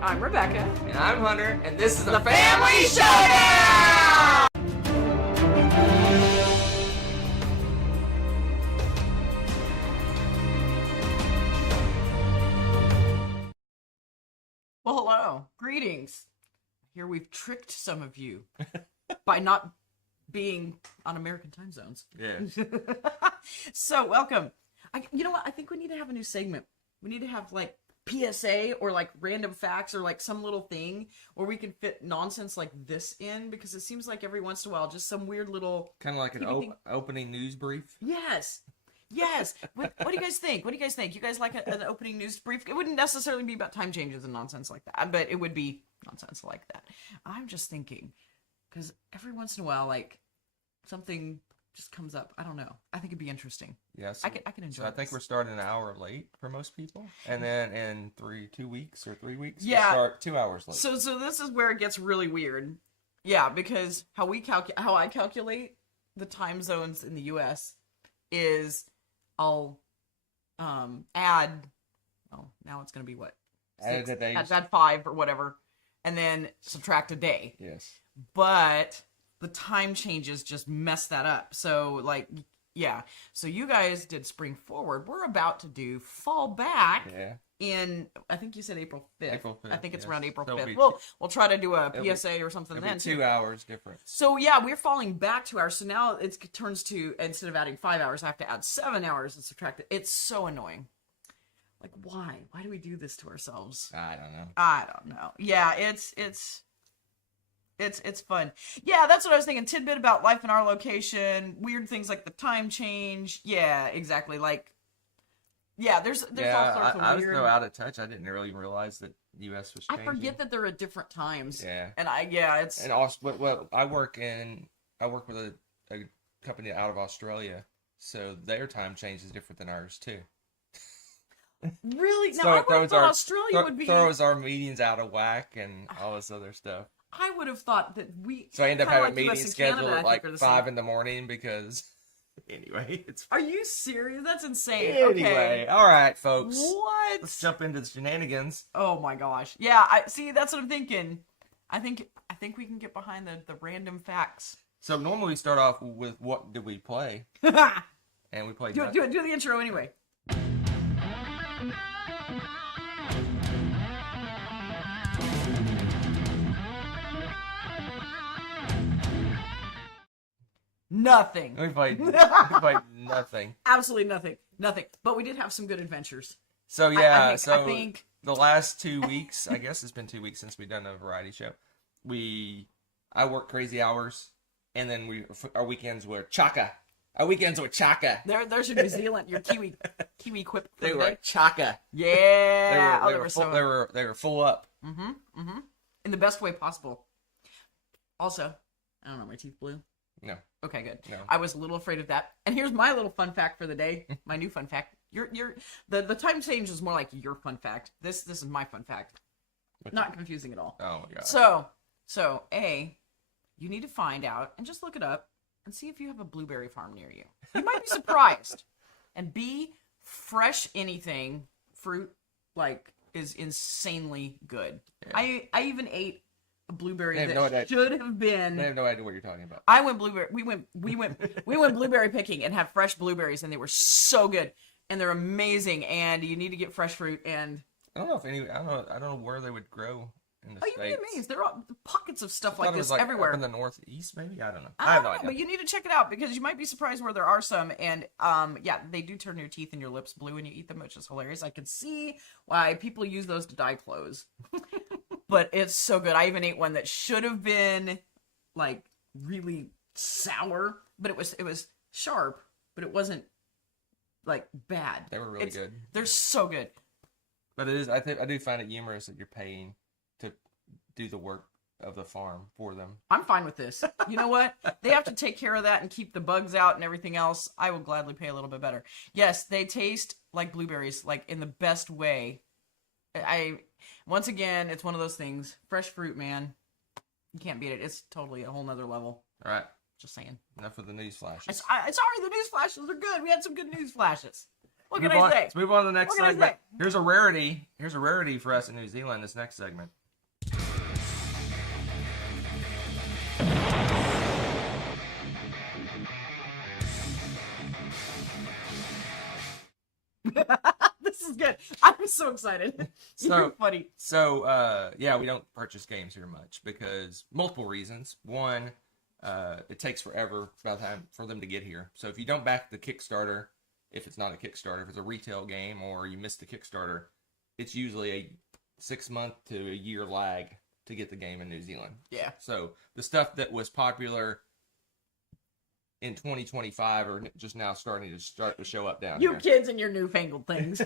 I'm Rebecca. And I'm Hunter, and this is the Family Showdown! Well, hello. Greetings. Here we've tricked some of you by not being on American time zones. Yeah. So, welcome. You know what? I think we need to have a new segment. We need to have, like, PSA or, like, random facts or, like, some little thing where we can fit nonsense like this in, because it seems like every once in a while, just some weird little... Kind of like an opening news brief? Yes. Yes. What do you guys think? What do you guys think? You guys like an opening news brief? It wouldn't necessarily be about time changes and nonsense like that, but it would be nonsense like that. I'm just thinking, because every once in a while, like, something just comes up. I don't know. I think it'd be interesting. Yes. I can enjoy it. So I think we're starting an hour late for most people. And then in 3 weeks, we'll start 2 hours late. So this is where it gets really weird. Yeah, because how I calculate the time zones in the US is I'll add, now it's going to be what? Add 5 or whatever, and then subtract a day. Yes. But the time changes just mess that up. So, like, yeah. So you guys did spring forward. We're about to do fall back in, I think you said April 5th. April 5th, I think it's around April 5th. We'll try to do a PSA or something then. It'll be 2 hours difference. So, yeah, we're falling back 2 hours. So now it turns to, instead of adding 5 hours, I have to add 7 hours and subtract it. It's so annoying. Like, why? Why do we do this to ourselves? I don't know. Yeah, it's fun. Yeah, that's what I was thinking. Tidbit about life in our location. Weird things like the time change. Yeah, exactly. Like, yeah, there's all sorts of weird... I was so out of touch. I didn't really realize that U.S. was changing. I forget that they're at different times. Yeah. And it's... And also, well, I work with a company out of Australia, so their time change is different than ours too. Really? Now, So I would have thought Australia would be... throws our meetings out of whack and all this other stuff. I would have thought that we... So I end up having meetings US scheduled Canada, at like 5 in the morning because... Anyway, it's... Are you serious? That's insane. Anyway, okay. All right, folks. What? Let's jump into the shenanigans. Oh my gosh. Yeah, see, that's what I'm thinking. I think we can get behind the random facts. So normally we start off with what did we play? And we played... Do the intro anyway. Nothing. We played nothing. Absolutely nothing. But we did have some good adventures. So yeah, I think the last 2 weeks, I guess it's been 2 weeks since we've done a variety show. I work crazy hours, and then our weekends were chaka. Our weekends were chaka. There's your New Zealand, your Kiwi quip. They were chaka. Yeah. They were full up. Mm-hmm. In the best way possible. Also, I don't know, my teeth blue. No. Okay, good. No. I was a little afraid of that. And here's my little fun fact for the day. My new fun fact. The time change is more like your fun fact. This is my fun fact. Not confusing at all. Oh my god. So A, you need to find out and just look it up and see if you have a blueberry farm near you. You might be surprised. And B, fresh anything, fruit, like, is insanely good. Yeah. I even ate a blueberry that should have been... I have no idea what you're talking about. I went blueberry... We went blueberry picking and had fresh blueberries, and they were so good. And they're amazing, and you need to get fresh fruit, and... I don't know where they would grow in the States. You'd be amazed. There are pockets of stuff like this everywhere. Up in the northeast, maybe? I don't know. I have no idea. But you need to check it out, because you might be surprised where there are some, and yeah, they do turn your teeth and your lips blue when you eat them, which is hilarious. I can see why people use those to dye clothes. But it's so good. I even ate one that should have been, like, really sour, but it was sharp, but it wasn't, like, bad. They were really good. They're so good. But I do find it humorous that you're paying to do the work of the farm for them. I'm fine with this. You know what? They have to take care of that and keep the bugs out and everything else. I will gladly pay a little bit better. Yes, they taste like blueberries, like, in the best way. Once again, it's one of those things. Fresh fruit, man. You can't beat it. It's totally a whole nother level. All right. Just saying. Enough of the news flashes. Sorry, the news flashes are good. We had some good news flashes. What can I say? Let's move on to the next What can I segment. say? Here's a rarity. Here's a rarity for us in New Zealand. This next segment. This is good. I'm so excited. You're funny. So, yeah, we don't purchase games here much because multiple reasons. One, it takes forever by the time for them to get here. So if you don't back the Kickstarter, if it's not a Kickstarter, if it's a retail game or you miss the Kickstarter, it's usually a 6-month to a year lag to get the game in New Zealand. Yeah. So the stuff that was popular in 2025 are just now starting to show up down You here. kids and your newfangled things.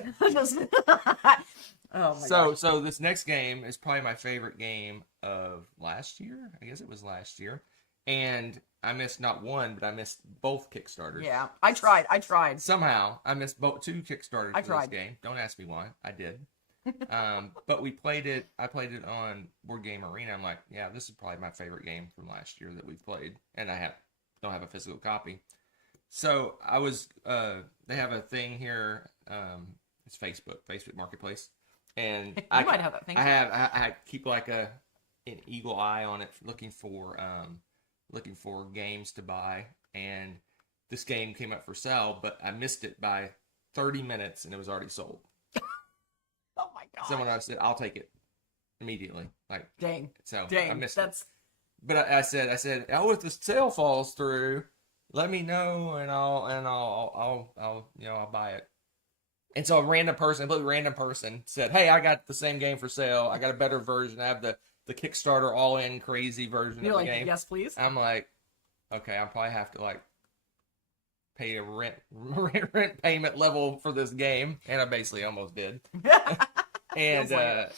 Oh my gosh. So this next game is probably my favorite game of last year. I guess it was last year. And I missed not one, but I missed both Kickstarters. Yeah, I tried. Somehow, I missed two Kickstarters I for tried. this game. Don't ask me why. I did. But we played it. I played it on Board Game Arena. I'm like, yeah, this is probably my favorite game from last year that we've played. And I don't have a physical copy. So I was, they have a thing here. It's Facebook Marketplace. And You I might have that thing. I keep like an eagle eye on it, looking for games to buy, and this game came up for sale, but I missed it by 30 minutes and it was already sold. Oh my god. Someone else said, I'll take it immediately. Like, Dang. so Dang. I missed That's it. But I said, oh, if the sale falls through, let me know and I'll buy it. And so a random person said, hey, I got the same game for sale. I got a better version. I have the Kickstarter all-in crazy version You're of the like, game. yes, please. I'm like, okay, I'll probably have to like pay a rent payment level for this game, and I basically almost did. And Feels like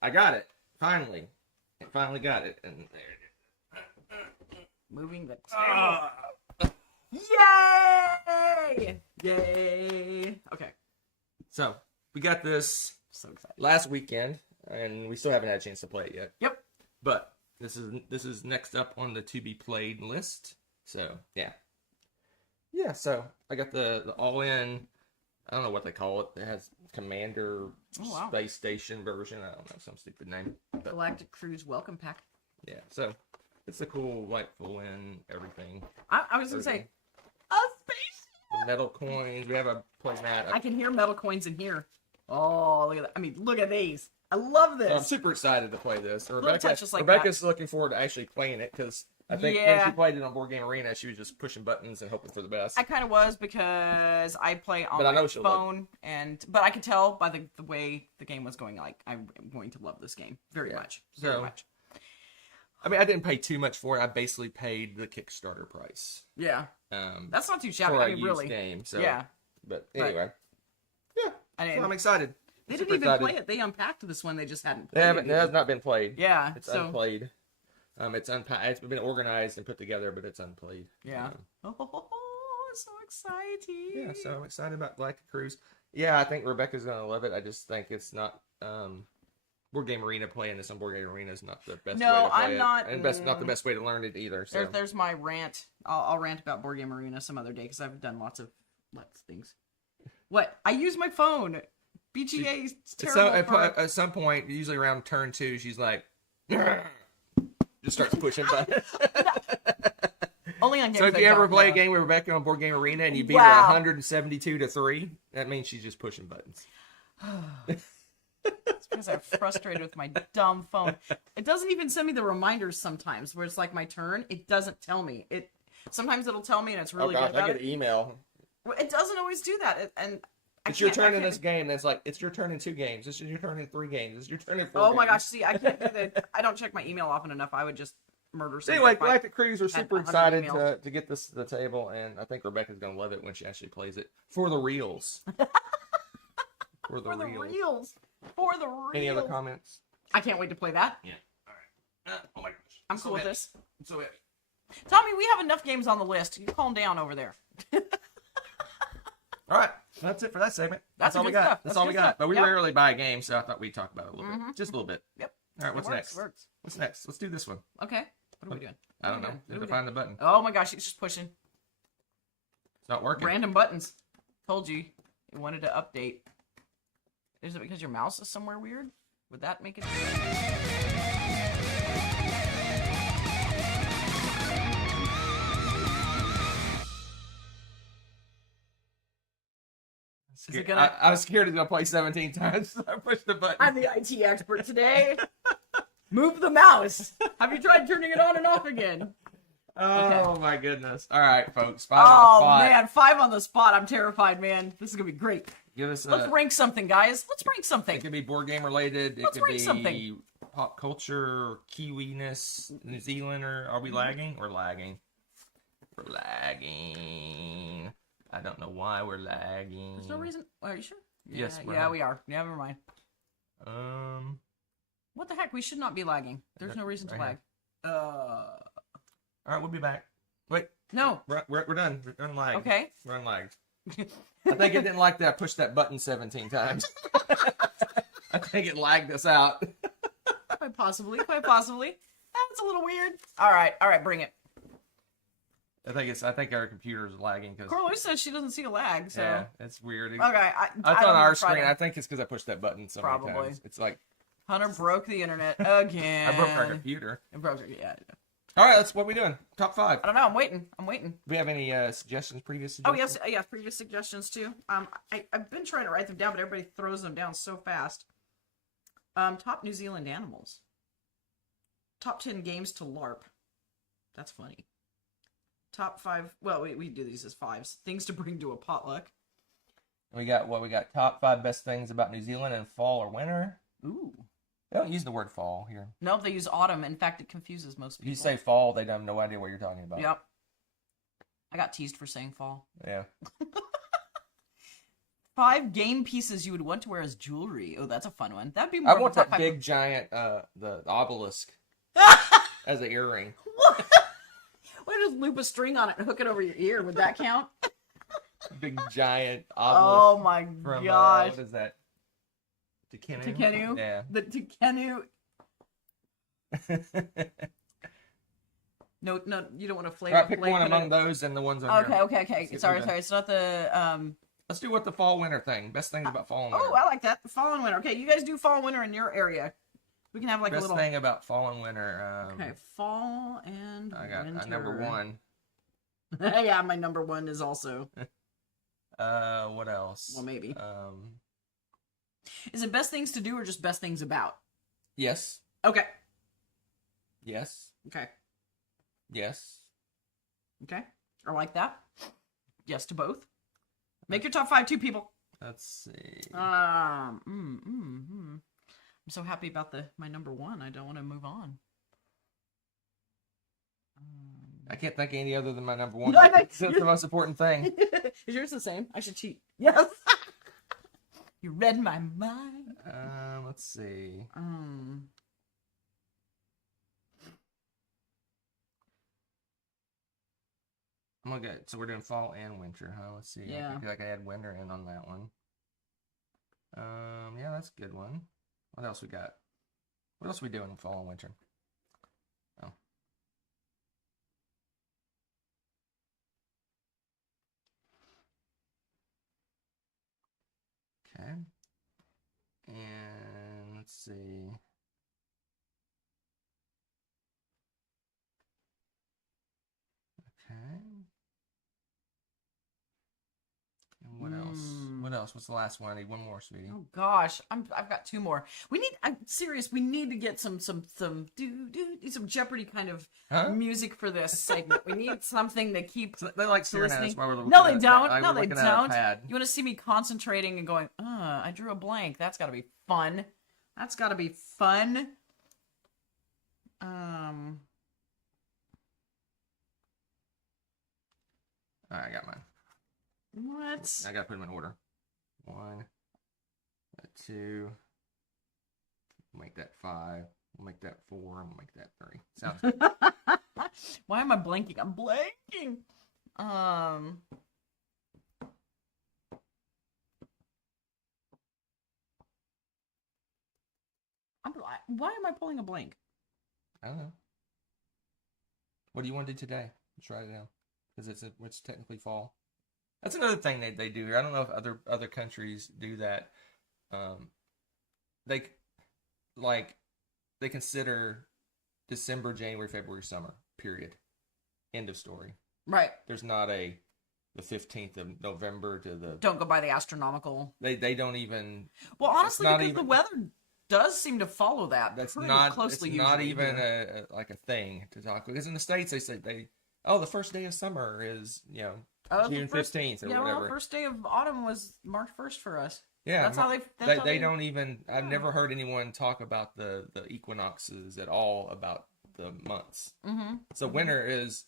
I got it finally. I finally got it, and there it is. Moving the Ah. table. Yay! Yay! Okay. So we got this So excited. last weekend, and we still haven't had a chance to play it yet. Yep. But this is next up on the to be played list. So yeah. So I got the all in. I don't know what they call it. It has Commander Space Station version. I don't know, some stupid name. But Galactic Cruise Welcome Pack. yeah, so it's a cool, like, full in everything. I was gonna say a space. Metal coins. We have a play mat. I can hear metal coins in here. Oh, look at that! I mean, look at these. I love this. So I'm super excited to play this. touches like Rebecca's looking forward to actually playing it because I think when Yeah. she played it on Board Game Arena, she was just pushing buttons and hoping for the best. I kind of was because I play on But I know my she'll phone, but I could tell by the way the game was going. Like, I'm going to love this game very much, very So- much. I mean, I didn't pay too much for it. I basically paid the Kickstarter price. Yeah, that's not too shabby. For I a mean, used really. game. So, Yeah. But anyway, yeah. I So I'm excited. They Super didn't even excited. play it. They unpacked this one. They just hadn't. They played haven't. it It yet. has not been played. Yeah, It's so unplayed. It's been organized and put together, but it's unplayed. yeah. Oh, so exciting! Yeah, so I'm excited about Galactic Cruise. Yeah, I think Rebecca's gonna love it. I just think it's not Board Game Arena playing this on Board Game Arena is not the best way No, to play I'm it. not- And not the best way to learn it either. So There's my rant. I'll rant about Board Game Arena some other day because I've done lots of things. What? I use my phone. BGA is terrible. at some point, usually around turn 2, she's like just starts pushing buttons. Only on games So if I you ever don't play a know. game with Rebecca on Board Game Arena and you beat her Wow. 172-3, that means she's just pushing buttons. It's because I'm frustrated with my dumb phone. It doesn't even send me the reminders sometimes where it's like my turn. It doesn't tell me. Sometimes it'll tell me and it's really oh good gosh, I about get it. an email. It doesn't always do that. And It's your turn in this game. That's like, it's your turn in 2 games. It's your turn in 3 games. It's your turn in 4 Oh my games. gosh, see, I can't do that. I don't check my email often enough. I would just murder So somebody. anyway, if I- Galactic Cruise, we're had super 100 excited emails. to get this to the table, and I think Rebecca's going to love it when she actually plays it. For the reels. For the For the reels. reels. For the reels. Any other comments? I can't wait to play that. Yeah. All right. Oh my gosh. I'm cool with this. I'm so happy. Tommy, we have enough games on the list. You calm down over there. All right. That's it for that segment. That's all good we got. stuff. That's That's all good we got. stuff. But we Yep. rarely buy games, so I thought we'd talk about it a little Mhm. bit. Just a little bit. Yep. All right, what's It next? works. What's next? Let's do this one. Okay. What are we doing? I don't know. What Need are to we find the button. Oh my gosh, it's just pushing. It's not working. Random buttons. Told you. It wanted to update. Is it because your mouse is somewhere weird? Would that make it? Is it gonna... I was scared it's gonna play 17 times, so I pushed the button. I'm the IT expert today. Move the mouse. Have you tried turning it on and off again? Oh my goodness! All right, folks. 5 Oh on the spot. man, 5 on the spot. I'm terrified, man. This is gonna be great. Give us Let's rank something, guys. Let's rank something. It could be board game related. Let's it could rank be something. pop culture, Kiwi-ness, New Zealand, or are we lagging? We're lagging. We're lagging. I don't know why we're lagging. There's no reason. Are you sure? Yes, Yeah, we are. Yeah, never mind. Um. What the heck? We should not be lagging. There's no reason to lag. All right, we'll be back. Wait, No. we're done. We're unlagged. Okay. We're unlagged. I think it didn't like that I pushed that button 17 times. I think it lagged us out. Quite possibly. Quite possibly. That's a little weird. All right. All right. Bring it. I think our computer is lagging because Corlo says she doesn't see a lag. So. yeah, it's weird. Okay. I It's don't on our even try screen. to- I think it's because I pushed that button so many Probably. times. It's like Hunter broke the internet again. I broke our computer. It broke it. Yeah. All right, that's what we doing. Top 5. I don't know. I'm waiting. I'm waiting. Do we have any suggestions? Previous Oh suggestions? yes, previous suggestions too. I've been trying to write them down, but everybody throws them down so fast. Top New Zealand animals. Top 10 games to LARP. That's funny. Top 5. Well, we do these as 5s. Things to bring to a potluck. We got top 5 best things about New Zealand in fall or winter. Ooh. They don't use the word fall here. No, they use autumn. In fact, it confuses most If people. you say fall, they have no idea what you're talking about. Yep. I got teased for saying fall. Yeah. 5 game pieces you would want to wear as jewelry. Oh, that's a fun one. That'd be I more of want a top that 5. big giant the obelisk as an earring. What? Why just loop a string on it and hook it over your ear? Would that count? Big giant obelisk. Oh my from, gosh. what is that? Tekenu? Tekenu? Yeah. The Tekenu. No, you don't want to flavor. All right, pick one among those and the ones on here. Okay. Sorry. It's not the Let's do what the fall winter thing. Best things about fall and winter. Oh, I like that. Fall and winter. Okay, you guys do fall and winter in your area. We can have like Best a little. thing about fall and winter. Okay, fall and I got winter. number 1. Yeah, my number 1 is also. What else? Well, maybe. Is it best things to do or just best things about? Yes. Okay. Yes. Okay. Yes. Okay. I like that. Yes to both. Make your top 5 too, people. Let's see. I'm so happy about my number 1. I don't want to move on. I can't think of any other than my number 1. No, I know. That's the most important thing. Is yours the same? I should cheat. Yes. You read my mind. Let's see. I'm gonna get. So we're doing fall and winter, huh? Let's see. Yeah. I feel like I had winter in on that one. Yeah, that's a good one. What else we got? What else are we doing in fall and winter? Oh. Okay. And let's see. Okay. And what else? What else? What's the last one? I need one more, sweetie. Oh gosh, I've got 2 more. I'm serious. We need to get some Jeopardy kind of music for this segment. We need something to keep. So they like staring at us listening. while we're looking No, they at don't. a- No, we're they looking at a don't. pad. You want to see me concentrating and going, I drew a blank. That's got to be fun. That's got to be fun. All right, I got mine. What? I gotta put them in order. 1, 2. We'll make that 5. We'll make that 4. We'll make that 3. Sounds good. Why am I blanking? I'm blanking. Why am I pulling a blank? I don't know. What do you want to do today? Let's write it down because it's technically fall. That's another thing they do here. I don't know if other countries do that. They like they consider December, January, February, summer. Period. End of story. Right. There's not the 15th of November to the. Don't go by the astronomical. They don't even. Well, honestly, because even, the weather does seem to follow that. That's pretty not closely. It's not even a thing to talk, because in the States they say the first day of summer is June 15th or whatever. Well, first day of autumn was March 1st for us. Yeah, that's how they. They don't even. Yeah. I've never heard anyone talk about the equinoxes at all, about the months. Mm-hmm. So winter is,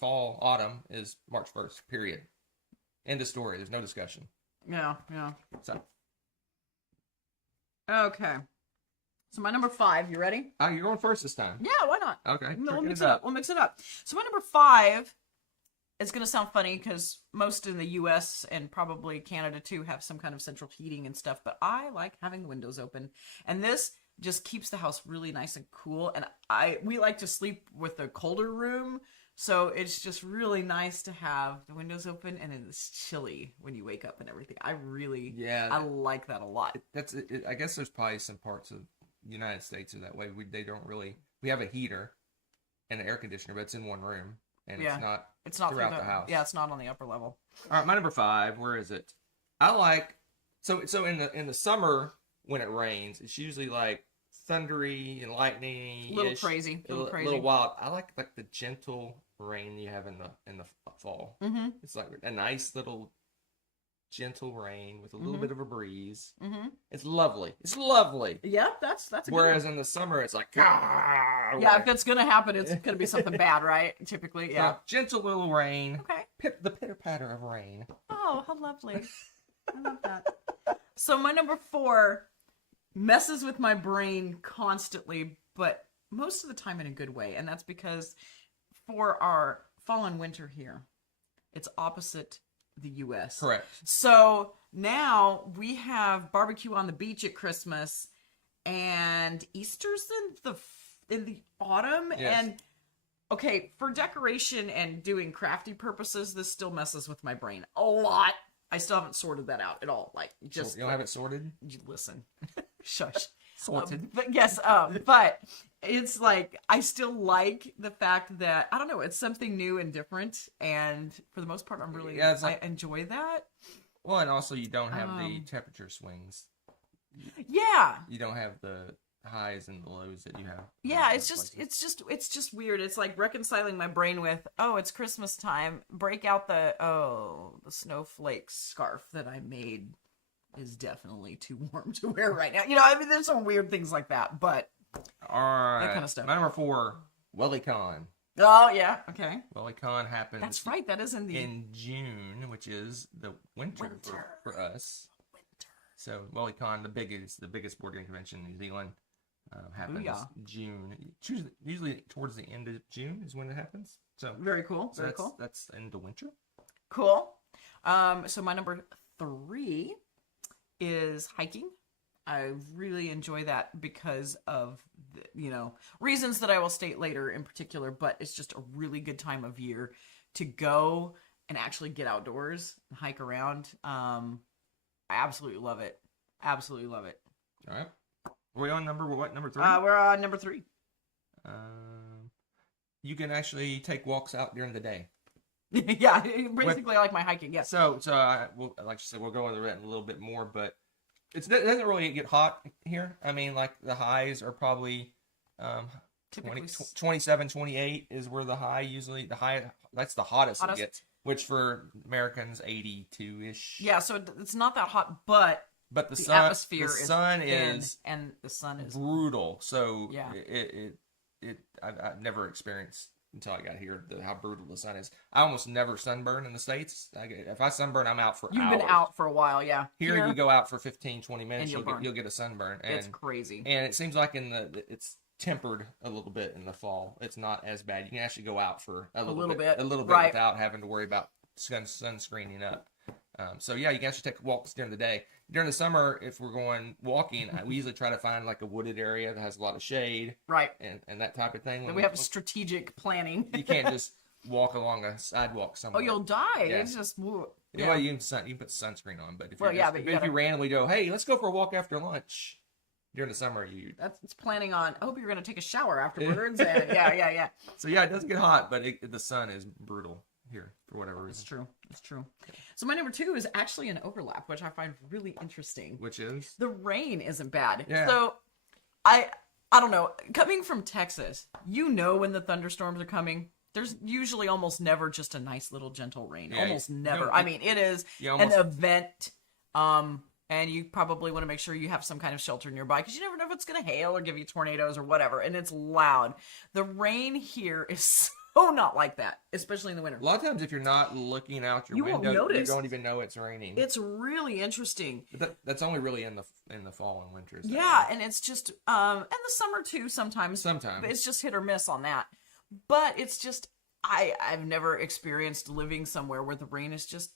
fall, autumn is March 1st. Period. End of story. There's no discussion. Yeah. So. Okay. So my number 5. You ready? Oh, you're going first this time. Yeah, why not? Okay. We'll mix it up. So my number 5 is going to sound funny because most in the U.S. and probably Canada too have some kind of central heating and stuff, but I like having the windows open, and this just keeps the house really nice and cool. And we like to sleep with a colder room, so it's just really nice to have the windows open, and it's chilly when you wake up and everything. I like that a lot. I guess there's probably some parts of the United States are that way. We have a heater and an air conditioner, but it's in one room. And it's not throughout the house. Yeah, it's not on the upper level. All right, my number 5. Where is it? I like so in the summer when it rains, it's usually like thundery and lightning, a little crazy, a little wild. I like the gentle rain you have in the fall. Mm-hmm. It's like a nice little gentle rain with a little bit of a breeze. Mm-hmm. It's lovely. Yeah, that's a good Whereas one. in the summer, it's like if it's gonna happen, it's gonna be something bad, right? Typically, yeah. So, gentle little rain. Okay. The pitter patter of rain. Oh, how lovely! I love that. So my number 4 messes with my brain constantly, but most of the time in a good way, and that's because for our fall and winter here, it's opposite the U.S. Correct. So now we have barbecue on the beach at Christmas, and Easter's in the autumn. Yes. And okay, for decoration and doing crafty purposes, this still messes with my brain a lot. I still haven't sorted that out at all. Like, just you don't have it sorted. Listen, shush. Sorted. But yes, but it's like I still like the fact that I don't know, it's something new and different, and for the most part, I'm really I enjoy that. Well, and also you don't have the temperature swings. Yeah, you don't have the highs and the lows that you have. Yeah, it's just weird. It's like reconciling my brain with, oh, it's Christmas time. Break out the snowflake scarf that I made is definitely too warm to wear right now. There's some weird things like that, but all right, that kind of stuff. My number 4, WellyCon. Oh yeah, okay. WellyCon happens. That's right. That is in June, which is the winter. For us. Winter. So WellyCon, the biggest board game convention in New Zealand, happens June. Usually towards the end of June is when it happens. So very cool. Cool. That's in the winter. Cool. So my number 3 is hiking. I really enjoy that because of reasons that I will state later in particular, but it's just a really good time of year to go and actually get outdoors and hike around. I absolutely love it. Absolutely love it. All right. Are we on number 3? We're on number 3. You can actually take walks out during the day. Yeah, basically like my hiking. Yes. So like you said, we'll go into it a little bit more, but it doesn't really get hot here. Like the highs are probably 27, 28 is where the high usually that's the hottest it gets, which for Americans 82-ish. Yeah, so it's not that hot, but the atmosphere is thin, and the sun is brutal. So yeah, I've never experienced until I got here how brutal the sun is. I almost never sunburn in the States. If I sunburn, I'm out for hours. You've been out for a while, yeah. Here you go out for 15, 20 minutes, you'll get a sunburn. And it's crazy. And it seems like it's tempered a little bit in the fall. It's not as bad. You can actually go out for a little bit right, without having to worry about sunscreening up. So yeah, you can actually take walks during the day. During the summer, if we're going walking, we usually try to find like a wooded area that has a lot of shade, right, and that type of thing. And we have strategic planning. You can't just walk along a sidewalk somewhere. Oh, you'll die. Yeah. It's just Yeah, well, you can put sunscreen on, but if Well, you yeah, but you if gotta- you randomly go, hey, let's go for a walk after lunch during the summer, That's planning on. I hope you're gonna take a shower afterwards. And yeah. So yeah, it does get hot, but the sun is brutal here for whatever reason. It's true. It's true. So my number 2 is actually an overlap, which I find really interesting. Which is The rain isn't bad. Yeah. So I don't know. Coming from Texas, you know when the thunderstorms are coming. There's usually almost never just a nice little gentle rain. Yeah, Almost never. no, I mean, it is you almost- an event. And you probably want to make sure you have some kind of shelter nearby because you never know if it's going to hail or give you tornadoes or whatever. And it's loud. The rain here is so not like that, especially in the winter. A lot of times, if you're not looking out your You won't window, notice. you don't even know it's raining. It's really interesting. But that's only really in the fall and winter. Yeah, and it's just and the summer too sometimes. Sometimes. But it's just hit or miss on that. But it's just I've never experienced living somewhere where the rain is just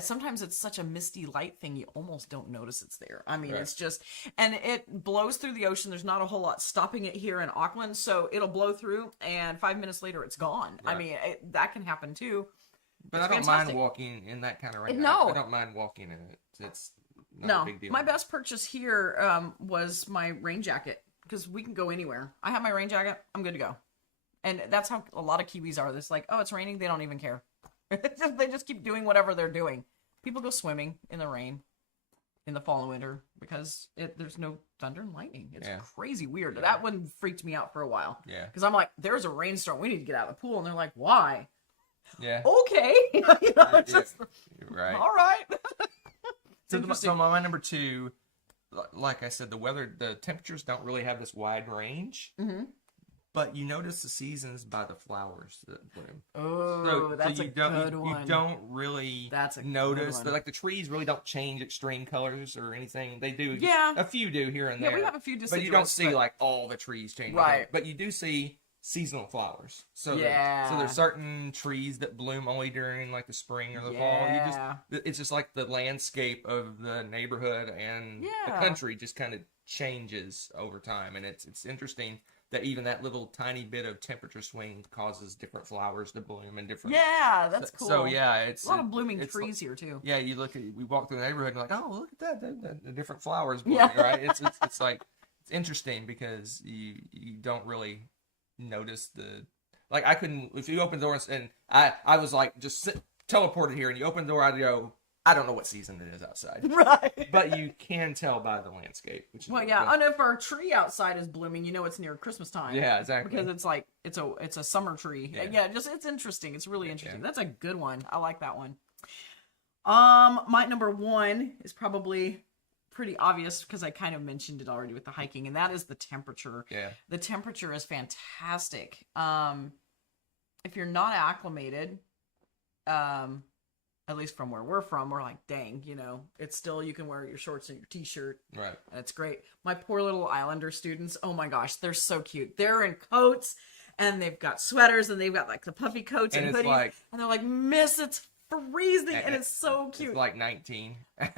sometimes it's such a misty light thing you almost don't notice it's there. I mean, Right. it's just, and it blows through the ocean. There's not a whole lot stopping it here in Auckland, so it'll blow through, and 5 minutes later it's gone. I Right. mean, that can happen too. But It's I don't fantastic. mind walking in that kind of rain. No. I don't mind walking in it. It's not No, a big deal. my best purchase here was my rain jacket because we can go anywhere. I have my rain jacket. I'm good to go. And that's how a lot of Kiwis are. It's like, oh, it's raining. They don't even care. They just keep doing whatever they're doing. People go swimming in the rain in the fall and winter because there's no thunder and lightning. It's Yeah. crazy weird. Yeah. That one freaked me out for a while. Yeah. Because I'm like, there's a rainstorm. We need to get out of the pool. And they're like, why? Yeah. Okay. It's Yeah, just, you're right. all right. So my number 2, like I said, the temperatures don't really have this wide range, Mm-hmm. but you notice the seasons by the flowers that bloom. Oh, that's a good one. You don't really That's a good notice one. that, like, the trees really don't change extreme colors or anything. They do. Yeah. A few do here and Yeah, there. we have a few But you don't deciduous, see but- like all the trees changing. Right. But you do see seasonal flowers. So Yeah. so there's certain trees that bloom only during like the spring or the fall. Yeah. It's just like the landscape of the neighborhood and the Yeah. country just kind of changes over time, and it's interesting that even that little tiny bit of temperature swing causes different flowers to bloom and different. Yeah, that's cool. So yeah, it's a lot of blooming it's trees here too. Yeah, we walk through the neighborhood and like, oh, look at that, the different flowers blooming, Yeah. right? It's like, it's interesting because you don't really notice like, I couldn't, if you open the door and I was like, just teleported here and you open the door, I'd go, I don't know what season it is outside. Right. But you can tell by the landscape. Which is Well, really yeah, cool. and if our tree outside is blooming, you know it's near Christmas time. Yeah, exactly. Because it's like it's a summer tree. Yeah. Just it's interesting. It's really interesting. Yeah. That's a good one. I like that one. My number 1 is probably pretty obvious because I kind of mentioned it already with the hiking, and that is the temperature. Yeah. The temperature is fantastic. If you're not acclimated, at least from where we're from, we're like, dang, it's still, you can wear your shorts and your t-shirt. Right. And it's great. My poor little Islander students, oh my gosh, they're so cute. They're in coats and they've got sweaters and they've got like the puffy coats and And hoodies. it's like, and they're like, Miss, it's freezing. And and it's so cute. it's like 19,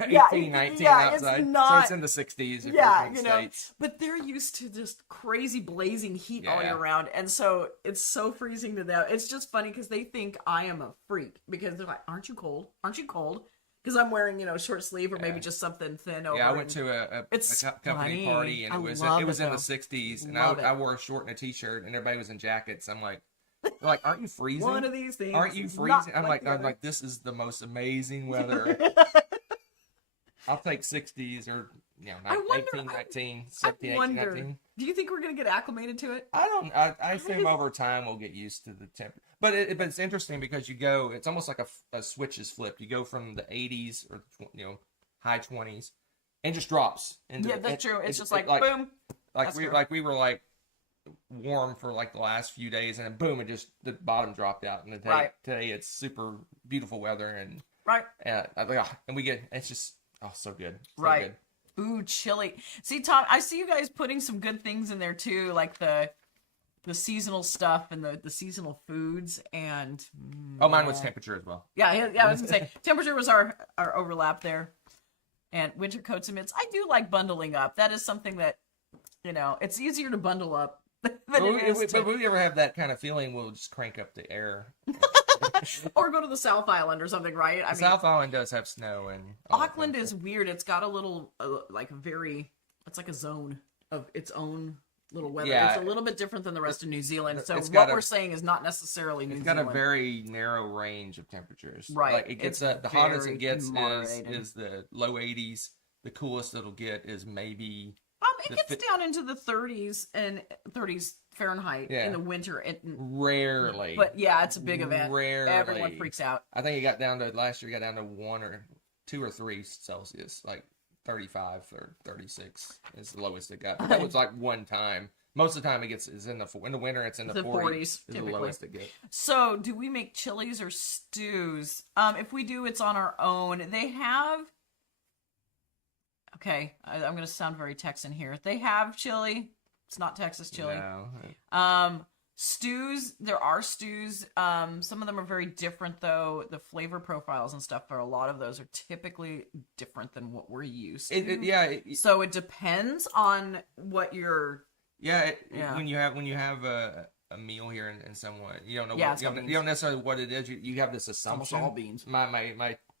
Yeah, 18, 19 yeah, it's outside. So not- it's in the 60s if Yeah, you're in the you know, States. but they're used to just crazy blazing heat all Yeah. year round, and so it's so freezing to them. It's just funny because they think I am a freak because they're like, "Aren't you cold? Aren't you cold?" Because I'm wearing, short sleeve or maybe Yeah. just something thin over. Yeah, I went and- to a It's company funny. party and I it was love in it, the though. 60s, and Love it. I wore a short and a t-shirt, and everybody was in jackets. I'm like, they're like, aren't you freezing? One of these things. Aren't you is freezing? not I'm like the other. like, this is the most amazing weather. I'll take 60s or I wonder- 18, 19, I 17, 18, wonder. 19. Do you think we're gonna get acclimated to it? I assume over time we'll get used to the temp. But it's interesting because it's almost like a switch is flipped. You go from the 80s or high 20s, and just drops. Yeah, that's true. It's just like, like boom. like That's we true. like we were like warm for like the last few days, and then boom, the bottom dropped out. And today it's super beautiful weather, and Right. and we get, it's just so good, so Right. good. Ooh, chili. See, Tom, I see you guys putting some good things in there too, like the seasonal stuff and the seasonal foods and. Oh, mine was temperature as well. Yeah. I was gonna say temperature was our overlap there, and winter coats and mitts. I do like bundling up. That is something that it's easier to bundle up than But it is if to. we ever have that kind of feeling, we'll just crank up the air. Or go to the South Island or something, right? I mean, South Island does have snow, and Auckland is weird. It's got a little, it's like a zone of its own little weather. Yeah. It's a little bit different than the rest of New Zealand. So It's what got we're saying is not necessarily New It's Zealand. got a very narrow range of temperatures. Right. Like it gets It's the hottest very it gets moderated. is the low 80s. The coolest it'll get is maybe It gets down into the 30s and 30s Fahrenheit in the winter. Rarely. But yeah, it's a big event. Rarely. Everyone freaks out. I think it got down to last year. It got down to 1 or 2 or 3 Celsius, like 35 or 36 is the lowest it got. But that was like one time. Most of the time it gets is in the winter. It's in the 40s. Is typically. the lowest it gets. So, do we make chilies or stews? If we do, it's on our own. They have. Okay, I'm going to sound very Texan here. They have chili. It's not Texas chili. No. Stews. There are stews. Some of them are very different, though. The flavor profiles and stuff for a lot of those are typically different than what we're used to. So it depends on what you're. When you have a meal here and someone you don't know you don't necessarily what it is. You have this assumption. Almost all beans.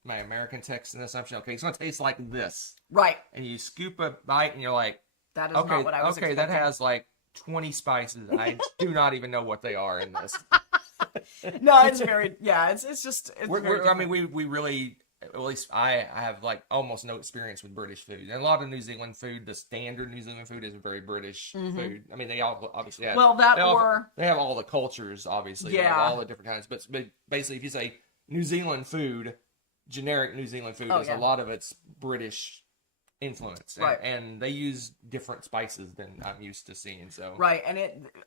My American Texan assumption. Okay, it's gonna taste like this, right? And you scoop a bite and you're like, that is not what I was expecting. That has like 20 spices. I do not even know what they are in this. No, it's very It's just. We really. At least I have like almost no experience with British food. And a lot of New Zealand food, the standard New Zealand food is very British food. I mean, they all obviously have. They have all the cultures, obviously. Yeah. All the different kinds. But basically, if you say New Zealand food, generic New Zealand food, a lot of it's British influence. Right. And they use different spices than I'm used to seeing. So right. And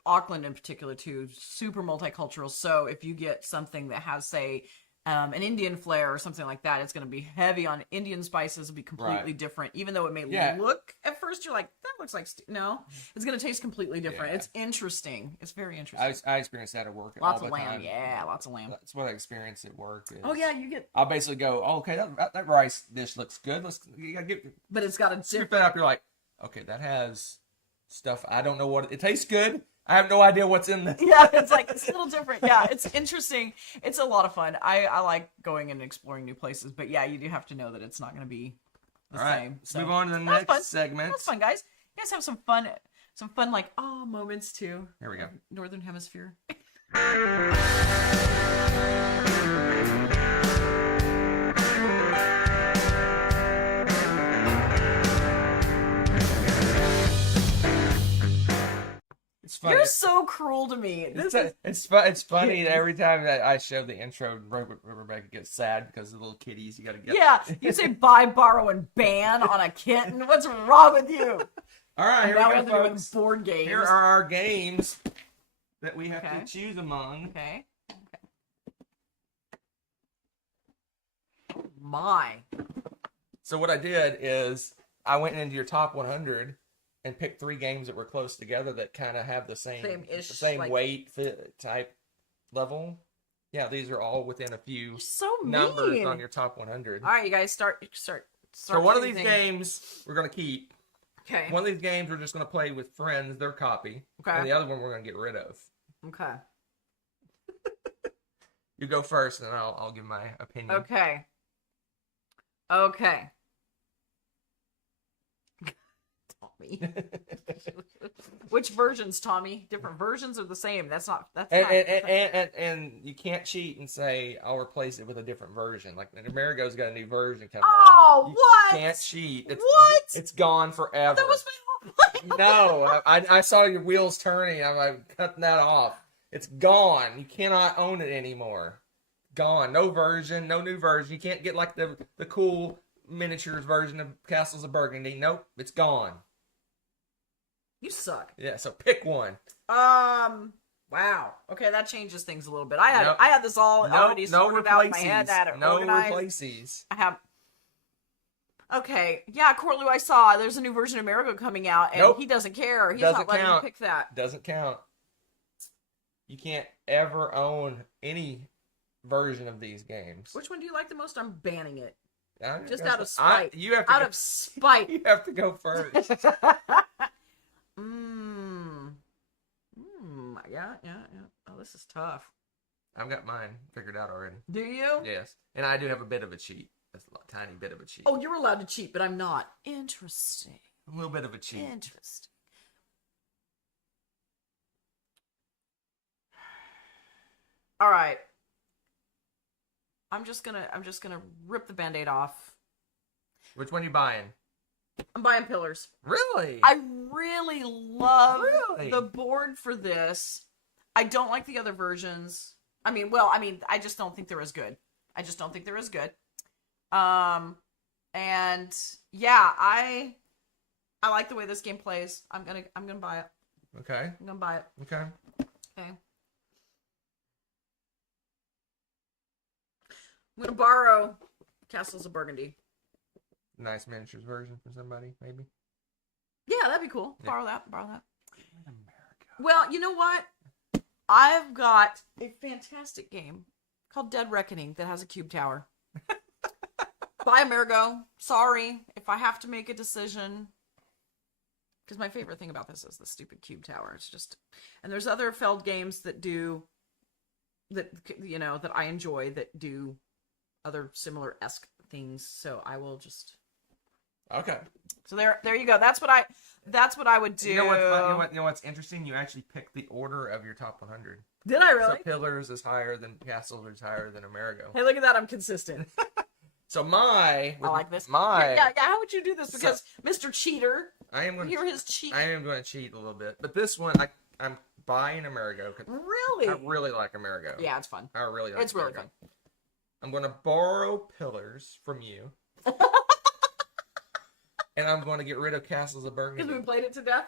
Auckland in particular, too, super multicultural. So if you get something that has, say, an Indian flair or something like that, it's going to be heavy on Indian spices. It'll be completely different, even though it may look at first you're like, that looks like no, it's going to taste completely different. It's interesting. It's very interesting. I experienced that at work. Lots of lamb, lots of lamb. That's what I experienced at work. You get. I'll basically go, okay, that rice dish looks good. But it's got a scoop that up. You're like, okay, that has stuff. I don't know what it tastes good. I have no idea what's in this. Yeah, it's a little different. Yeah, it's interesting. It's a lot of fun. I like going and exploring new places, but yeah, you do have to know that it's not going to be the same. So move on to the next segment. That's fun, guys. You guys have some fun like moments too. Here we go. Northern Hemisphere. It's funny. You're so cruel to me. It's funny every time that I show the intro, Rebecca gets sad because the little kitties you got to get. Yeah, you say buy, borrow, and ban on a kitten. What's wrong with you? All right, here now we we go, have to folks. do board games. Here are our games that we have to choose among. Okay. My. So what I did is I went into your top 100 and picked 3 games that were close together that kind of have the same weight type level. Yeah, these are all within a few numbers on your top 100. All right, you guys start. So one of these games we're going to keep. Okay. One of these games we're just going to play with friends, their copy. Okay. And the other one we're going to get rid of. Okay. You go first, and I'll give my opinion. Okay. Tommy. Which versions, Tommy? Different versions or the same? And you can't cheat and say I'll replace it with a different version. Like Amerigo's got a new version coming out. Oh, what? You can't cheat. What? It's gone forever. That was my No, I saw your wheels turning. I'm like cutting that off. It's gone. You cannot own it anymore. Gone. No version. No new version. You can't get like the cool miniatures version of Castles of Burgundy. Nope. It's gone. You suck. Yeah. So pick one. Wow. Okay, that changes things a little bit. I had this all already sorted out in my head. I had it organized. Replaces. I have. Okay, yeah, Corlew, I saw there's a new version of Amerigo coming out, and he doesn't care. He's not letting me pick that. Doesn't count. You can't ever own any version of these games. Which one do you like the most? I'm banning it. Just out of spite. Out of spite. You have to go first. Yeah. Oh, this is tough. I've got mine figured out already. Do you? Yes, and I do have a bit of a cheat. That's a tiny bit of a cheat. Oh, you're allowed to cheat, but I'm not. Interesting. A little bit of a cheat. Interesting. All right. I'm just gonna rip the Band-Aid off. Which one are you buying? I'm buying Pillars. Really? I really love the board for this. I don't like the other versions. I just don't think they're as good. And yeah, I like the way this game plays. I'm gonna buy it. Okay. I'm gonna buy it. Okay. Okay. I'm gonna borrow Castles of Burgundy. Nice miniatures version for somebody, maybe. Yeah, that'd be cool. Yeah. Borrow that. America. Well, you know what? I've got a fantastic game called Dead Reckoning that has a cube tower. Bye, Amerigo. Sorry if I have to make a decision. Because my favorite thing about this is the stupid cube tower. It's just... And there's other Feld games that do... That, you know, that I enjoy that do other similar-esque things. So I will just... Okay. So there you go. That's what I would do. You know what's interesting? You actually picked the order of your top 100. Did I really? So Pillars is higher than Castles is higher than Amerigo. Hey, look at that. I'm consistent. So I like this. My Yeah. How would you do this? Because Mr. Cheater, I am going hear his cheat. I am going to cheat a little bit, but this one I'm buying Amerigo. Really? I really like Amerigo. Yeah, it's fun. I really like. It's really Amerigo. fun. I'm going to borrow Pillars from you. And I'm going to get rid of Castles of Burgundy. Because we played it to death?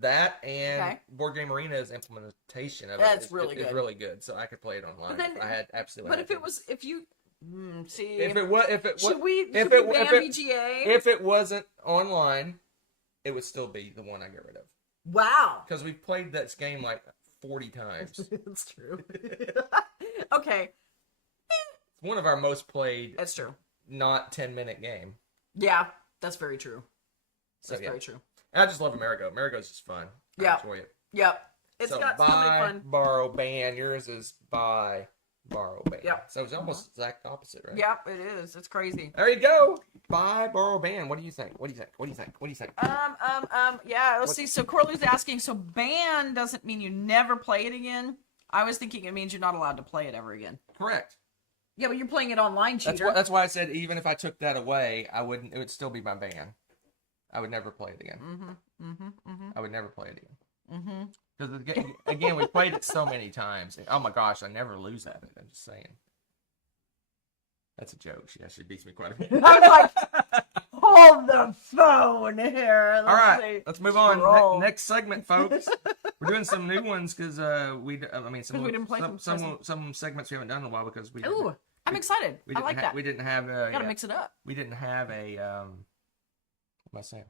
That and Board Game Arena's implementation of it is really good. So I could play it online if I had absolutely. But if you should we ban BGA? If it wasn't online, it would still be the one I get rid of. Wow. Because we've played that game like 40 times. That's true. Okay. It's one of our most played. That's true. Not 10-minute game. Yeah. That's very true. That's very true. I just love Amerigo. Amerigo's just fun. I enjoy it. Yep. It's got so many fun. Borrow, ban. Yours is buy, borrow, ban. Yep. So it's almost exact opposite, right? Yep, it is. It's crazy. There you go. Buy, borrow, ban. What do you think? Yeah, let's see. So Corley's asking, so ban doesn't mean you never play it again? I was thinking it means you're not allowed to play it ever again. Correct. Yeah, but you're playing it online, cheater. That's why I said even if I took that away, it would still be my ban. I would never play it again. I would never play it again. Because again, we played it so many times. And, oh my gosh, I never lose at it. I'm just saying. That's a joke. She beats me quite a bit. I was like, hold the phone here. All right, let's move on. Next segment, folks. We're doing some new ones because we didn't play some segments we haven't done in a while because we. Ooh, I'm excited. I like that. We didn't have. Gotta mix it up. We didn't have a. What am I saying?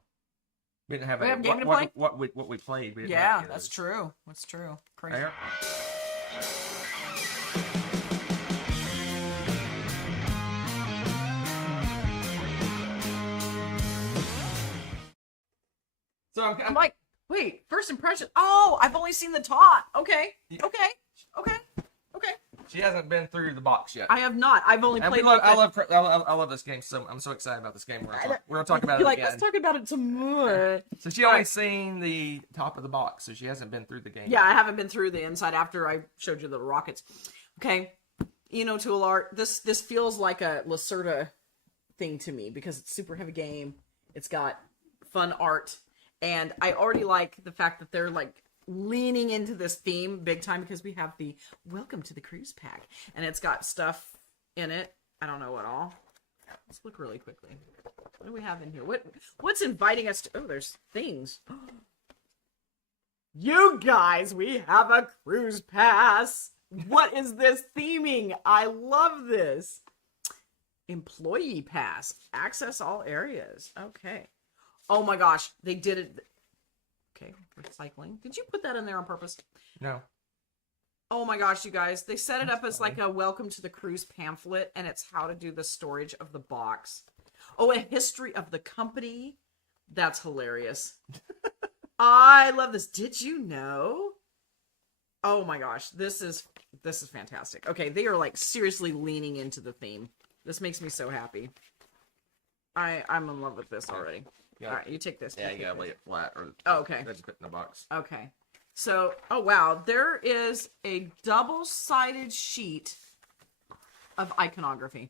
We didn't have a game to play. What we played. We didn't that's true. That's true. Crazy. There. So I'm like, wait, first impression. Oh, I've only seen the top. Okay. She hasn't been through the box yet. I have not. I've only played. I love this game. So I'm so excited about this game. We're gonna talk about it again. Let's talk about it some more. So she only seen the top of the box, so she hasn't been through the game. Yeah, I haven't been through the inside after I showed you the rockets. Okay, tool art. This feels like a Lacerda thing to me because it's super heavy game. It's got fun art. And I already like the fact that they're like leaning into this theme big time because we have the Welcome to the Cruise Pack. And it's got stuff in it. I don't know what all. Let's look really quickly. What do we have in here? What's inviting us to... Oh, there's things. You guys, we have a cruise pass. What is this theming? I love this. Employee pass. Access all areas. Okay. Oh my gosh, they did it. Okay, recycling. Did you put that in there on purpose? No. Oh my gosh, you guys. They set it up as like a welcome to the cruise pamphlet, and it's how to do the storage of the box. Oh, a history of the company. That's hilarious. I love this. Did you know Oh my gosh, this is fantastic. Okay, they are like seriously leaning into the theme. This makes me so happy. I'm in love with this already. Yeah. All right, you take this. Yeah, you gotta lay it flat, or okay. Just put it in the box. Okay, so oh wow, there is a double-sided sheet of iconography.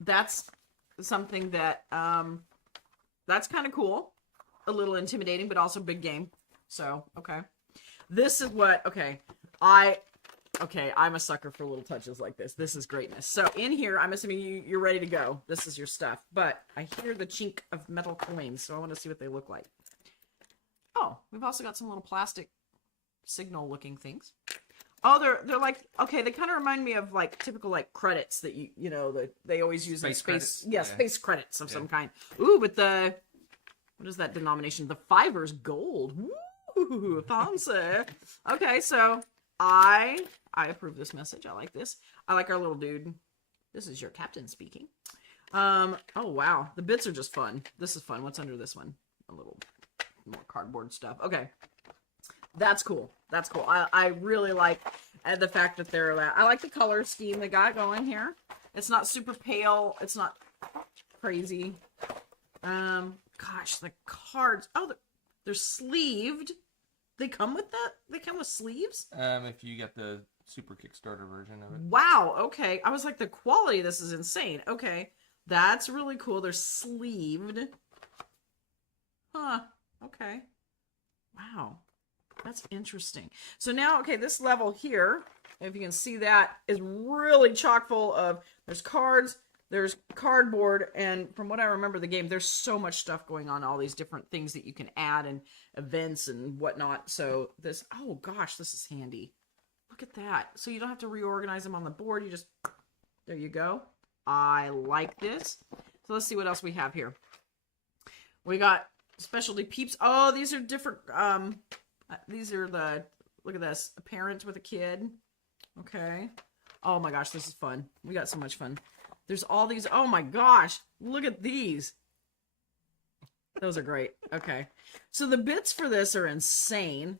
That's something that that's kind of cool, a little intimidating, but also big game. So okay, this is what I'm a sucker for little touches like this. This is greatness. So in here, I'm assuming you're ready to go. This is your stuff. But I hear the chink of metal coins, so I want to see what they look like. Oh, we've also got some little plastic signal-looking things. Oh, they're like, okay, they kind of remind me of like typical like credits that you know that they always use in space. Yeah, space credits of some kind. Ooh, but what is that denomination? The Fiver's gold. Woo, fancy. Okay, so I approve this message. I like this. I like our little dude. This is your captain speaking. Oh wow, the bits are just fun. This is fun. What's under this one? A little more cardboard stuff. Okay, that's cool. That's cool. I really like the fact that they're that. I like the color scheme they got going here. It's not super pale. It's not crazy. Gosh, the cards. Oh, they're sleeved. They come with that? They come with sleeves? If you get the super Kickstarter version of it. Wow, okay. I was like, the quality of this is insane. Okay, that's really cool. They're sleeved. Huh, okay. Wow, that's interesting. So now, okay, this level here, if you can see that, is really chock full of, there's cards, there's cardboard, and from what I remember the game, there's so much stuff going on, all these different things that you can add and events and whatnot. So this, oh gosh, this is handy. Look at that. So you don't have to reorganize them on the board. You just, there you go. I like this. So let's see what else we have here. We got specialty peeps. Oh, these are different. These are the, look at this. A parent with a kid. Okay. Oh my gosh, this is fun. We got so much fun. There's all these. Oh my gosh. Look at these. Those are great. Okay. So the bits for this are insane.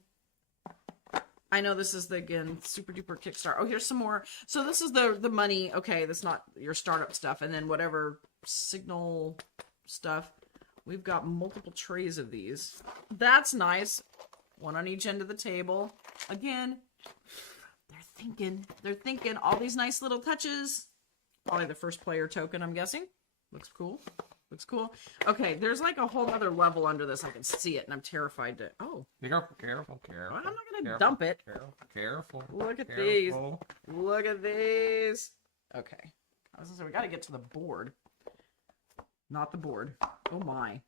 I know this is the, again, super duper Kickstarter. Oh, here's some more. So this is the money. Okay, that's not your startup stuff. And then whatever signal stuff. We've got multiple trays of these. That's nice. One on each end of the table. Again, they're thinking all these nice little touches. Probably the first player token, I'm guessing. Looks cool. Looks cool. Okay, there's like a whole other level under this. I can see it, and I'm terrified to... Oh. Careful. I'm not going to dump it. Careful. Look at these. Look at these. Okay. I was going to say, we got to get to the board. Not the board. Oh, my.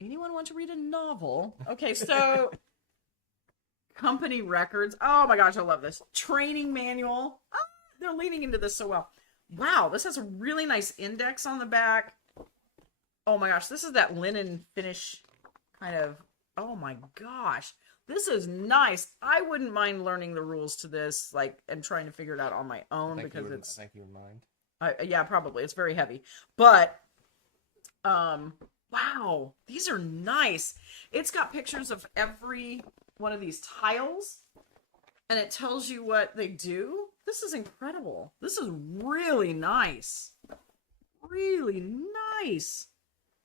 Anyone want to read a novel? Okay, so... Company records. Oh, my gosh, I love this. Training manual. Oh, they're leaning into this so well. Wow, this has a really nice index on the back. Oh my gosh, this is that linen finish kind of, oh my gosh. This is nice. I wouldn't mind learning the rules to this, like, and trying to figure it out on my own because it's... I think you would mind. Yeah, probably. It's very heavy. But, wow, these are nice. It's got pictures of every one of these tiles, and it tells you what they do. This is incredible. This is really nice. Really nice.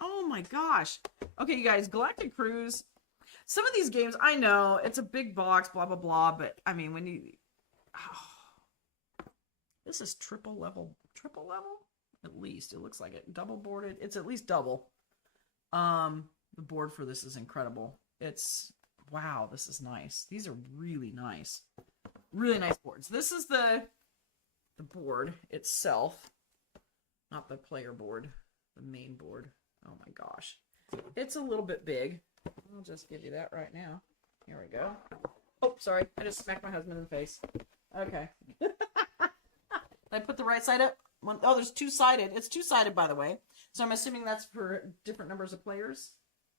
Oh my gosh. Okay, you guys, Galactic Cruise. Some of these games, I know, it's a big box, blah, blah, blah, but, I mean, when you... Oh, this is triple level? At least, it looks like it. Double boarded. It's at least double. The board for this is incredible. It's... Wow, this is nice. These are really nice. Really nice boards. This is the board itself. Not the player board. The main board. Oh my gosh. It's a little bit big. I'll just give you that right now. Here we go. Oh, sorry. I just smacked my husband in the face. Okay. Did I put the right side up? Oh, there's two-sided. It's two-sided, by the way. So I'm assuming that's for different numbers of players.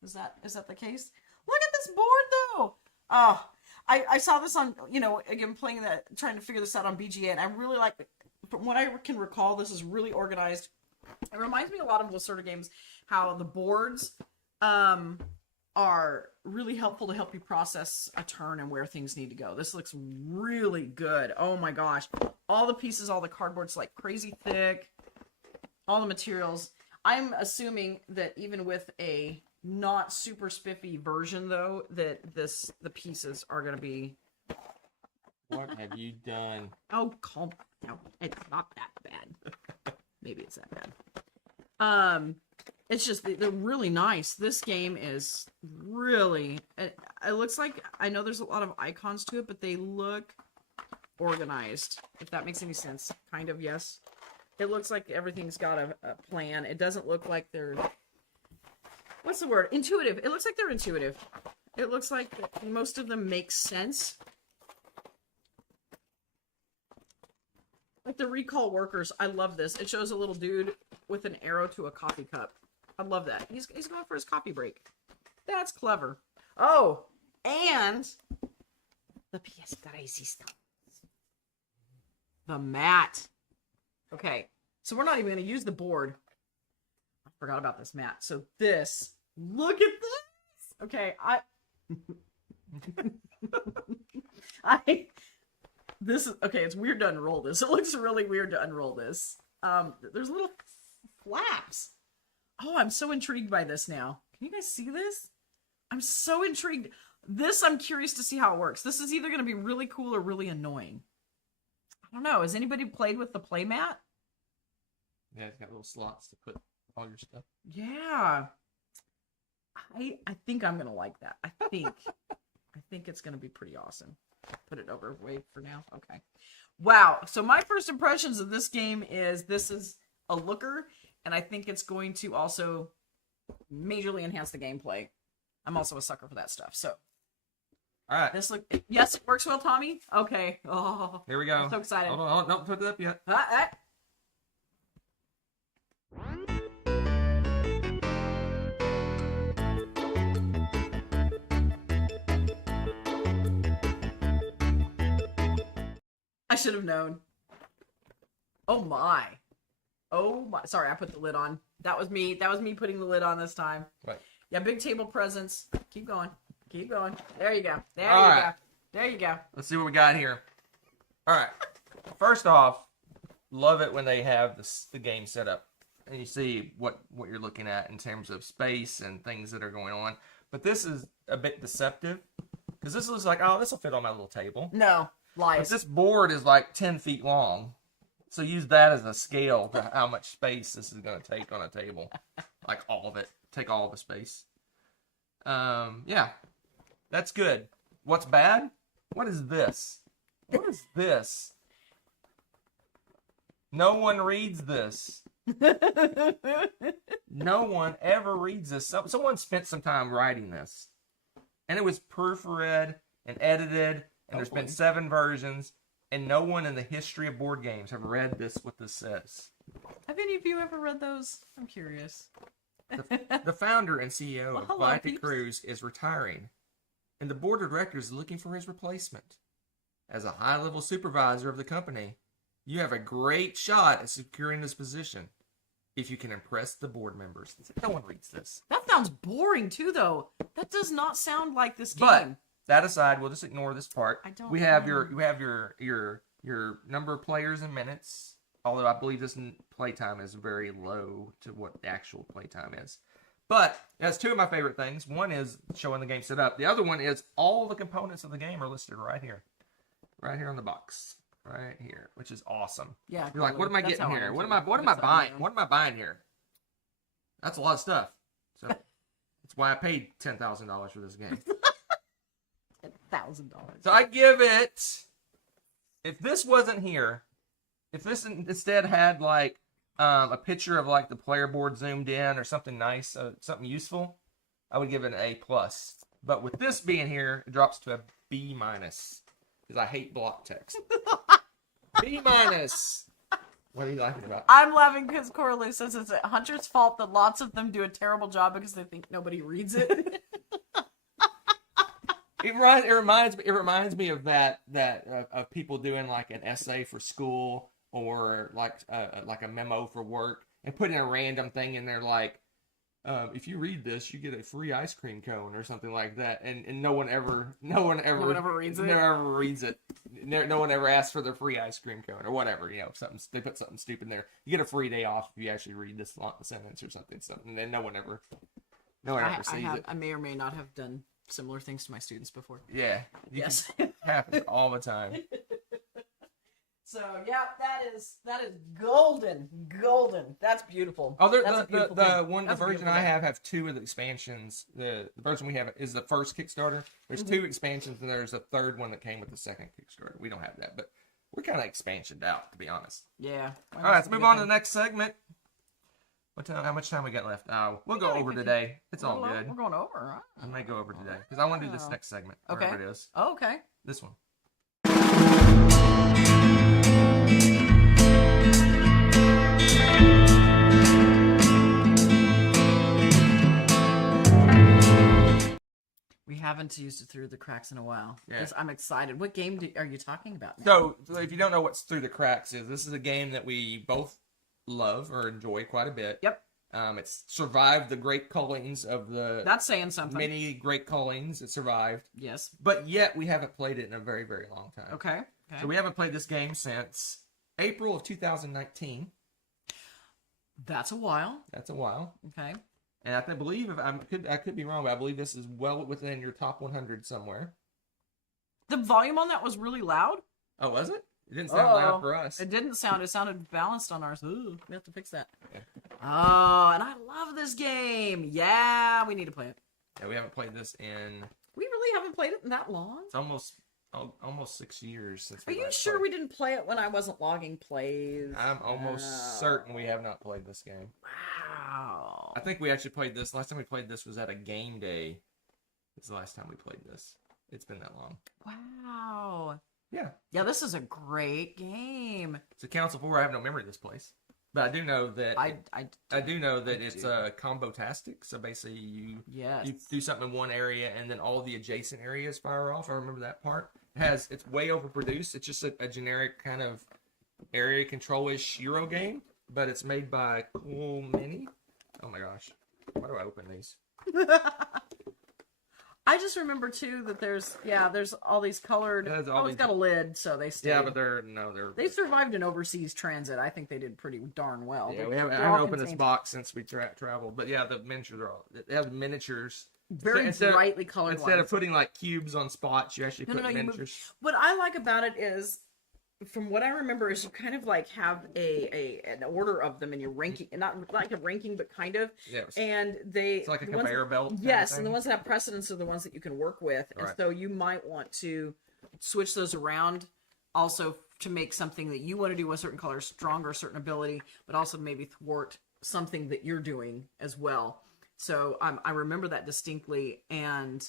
Is that the case? Look at this board, though. Oh, I saw this on, again, playing that, trying to figure this out on BGA, and I really like it. From what I can recall, this is really organized. It reminds me a lot of those sort of games, how the boards, are really helpful to help you process a turn and where things need to go. This looks really good. Oh my gosh. All the pieces, all the cardboard's like crazy thick. All the materials. I'm assuming that even with a not super spiffy version though, that the pieces are going to be... What have you done? Oh, calm down. It's not that bad. Maybe it's that bad. It's just, they're really nice. This game is really, it looks like, I know there's a lot of icons to it, but they look organized, if that makes any sense. Kind of, yes. It looks like everything's got a plan. It doesn't look like they're, what's the word? Intuitive. It looks like they're intuitive. It looks like most of them make sense. Like the recall workers, I love this. It shows a little dude with an arrow to a coffee cup. I love that. He's going for his coffee break. That's clever. Oh, and the pièce de résistance. The mat. Okay, so we're not even going to use the board. I forgot about this mat. So this, look at this. Okay, this is, okay, it's weird to unroll this. It looks really weird to unroll this. There's little flaps. Oh, I'm so intrigued by this now. Can you guys see this? I'm so intrigued. This, I'm curious to see how it works. This is either going to be really cool or really annoying. I don't know. Has anybody played with the playmat? Yeah, it's got little slots to put all your stuff. Yeah. I think I'm going to like that. I think it's going to be pretty awesome. Put it over way for now. Okay. Wow. So my first impressions of this game is this is a looker, and I think it's going to also majorly enhance the gameplay. I'm also a sucker for that stuff. So, all right. This look. Yes, it works well, Tommy. Okay. Oh, here we go. I'm so excited. Hold on, don't put it up yet. I should have known. Oh my. Oh my. Sorry, I put the lid on. That was me. That was me putting the lid on this time. Right. Yeah, big table presence. Keep going. Keep going. There you go. There All you right. go. There you go. Let's see what we got here. All right. First off, love it when they have the game set up and you see what you're looking at in terms of space and things that are going on. But this is a bit deceptive because this looks like, oh, this will fit on my little table. No. Lies. But this board is like 10 feet long. So use that as a scale for how much space this is going to take on a table. Like all of it. Take all the space. Yeah. That's good. What's bad? What is this? What is this? No one reads this. No one ever reads this. Someone spent some time writing this. And it was proofread and edited. And there's been 7 versions. And no one in the history of board games have read what this says. Have any of you ever read those? I'm curious. The founder and CEO of hello, Vita peeps. Cruz is retiring. And the board of directors is looking for his replacement. As a high-level supervisor of the company, you have a great shot at securing this position if you can impress the board members. No one reads this. That sounds boring too, though. That does not sound like this game. But that aside, we'll just ignore this part. I don't We have know. your number of players in minutes. Although I believe this playtime is very low to what the actual playtime is. But that's 2 of my favorite things. One is showing the game set up. The other one is all the components of the game are listed right here. Right here on the box. Right here. Which is awesome. Yeah. You're like, what am I that's getting how here? am What too. am I That's how buying? am. What am I buying here? That's a lot of stuff. So that's why I paid $10,000 for this game. $1,000. So I give it, if this wasn't here, if this instead had like a picture of like the player board zoomed in or something nice, something useful, I would give it an A+. But with this being here, it drops to a B- because I hate block text. B-. What are you laughing about? I'm laughing because Coralie says it's Hunter's fault that lots of them do a terrible job because they think nobody reads it. It reminds me of that of people doing like an essay for school or like a memo for work and putting a random thing in there like if you read this, you get a free ice cream cone or something like that, and no one ever reads it. No one ever asks for the free ice cream cone or whatever. Something they put something stupid in there. You get a free day off if you actually read this sentence or something. And no one ever sees it. I may or may not have done similar things to my students before. Yeah. Yes. Happens all the time. So yeah, that is golden. That's beautiful. Oh, That's a beautiful thing. The version I have two of the expansions. The version we have is the first Kickstarter. There's two expansions, and there's a third one that came with the second Kickstarter. We don't have that, but we're kind of expansioned out, to be honest. Yeah. All right, let's move on to the next segment. How much time we got left? We'll go over today. It's all good. We're going over. Huh? I may go over today because I want to do this next segment. Okay. Whatever it is. Oh, okay. This one. We haven't used it through the cracks in a while. Yeah. I'm excited. What game are you talking about now? So, if you don't know what's Through the Cracks is, this is a game that we both love or enjoy quite a bit. Yep. It's survived the great cullings of the That's saying something. many great cullings. It survived. Yes. But yet we haven't played it in a very, very long time. Okay. So we haven't played this game since April of 2019. That's a while. That's a while. Okay. And I believe, I could be wrong, but I believe this is well within your top 100 somewhere. The volume on that was really loud. Oh, was it? It didn't sound loud for us. It didn't sound. It sounded balanced on ours. Ooh, we have to fix that. Yeah. Oh, and I love this game. Yeah, we need to play it. Yeah, we haven't played this in... We really haven't played it in that long. It's almost 6 years since Are we you last sure played. we didn't play it when I wasn't logging plays? I'm almost certain we have not played this game. Wow. I think we actually played this. Last time we played this was at a game day. This is the last time we played this. It's been that long. Wow. Yeah. Yeah, this is a great game. It's a Council 4. I have no memory of this place. But I do know that I do know that it's combo-tastic. So basically you do something in one area and then all the adjacent areas fire off. I remember that part. It's way overproduced. It's just a generic kind of area control-ish Euro game, but it's made by Cool Mini. Oh my gosh. Why do I open these? I just remember too that there's all these colored. It's got a lid, so they stay. Yeah, but they survived an overseas transit. I think they did pretty darn well. Yeah, I haven't opened this box since we traveled, but yeah, the miniatures they have miniatures. Very brightly colored. Instead of putting like cubes on spots, you actually put miniatures. What I like about it is, from what I remember, is you kind of like have an order of them, and you're ranking, not like a ranking, but kind of. Yes. And it's like a conveyor belt. Yes, and the ones that have precedence are the ones that you can work with, and right. so you might want to switch those around, also to make something that you want to do with a certain color stronger, certain ability, but also maybe thwart something that you're doing as well. So I remember that distinctly, and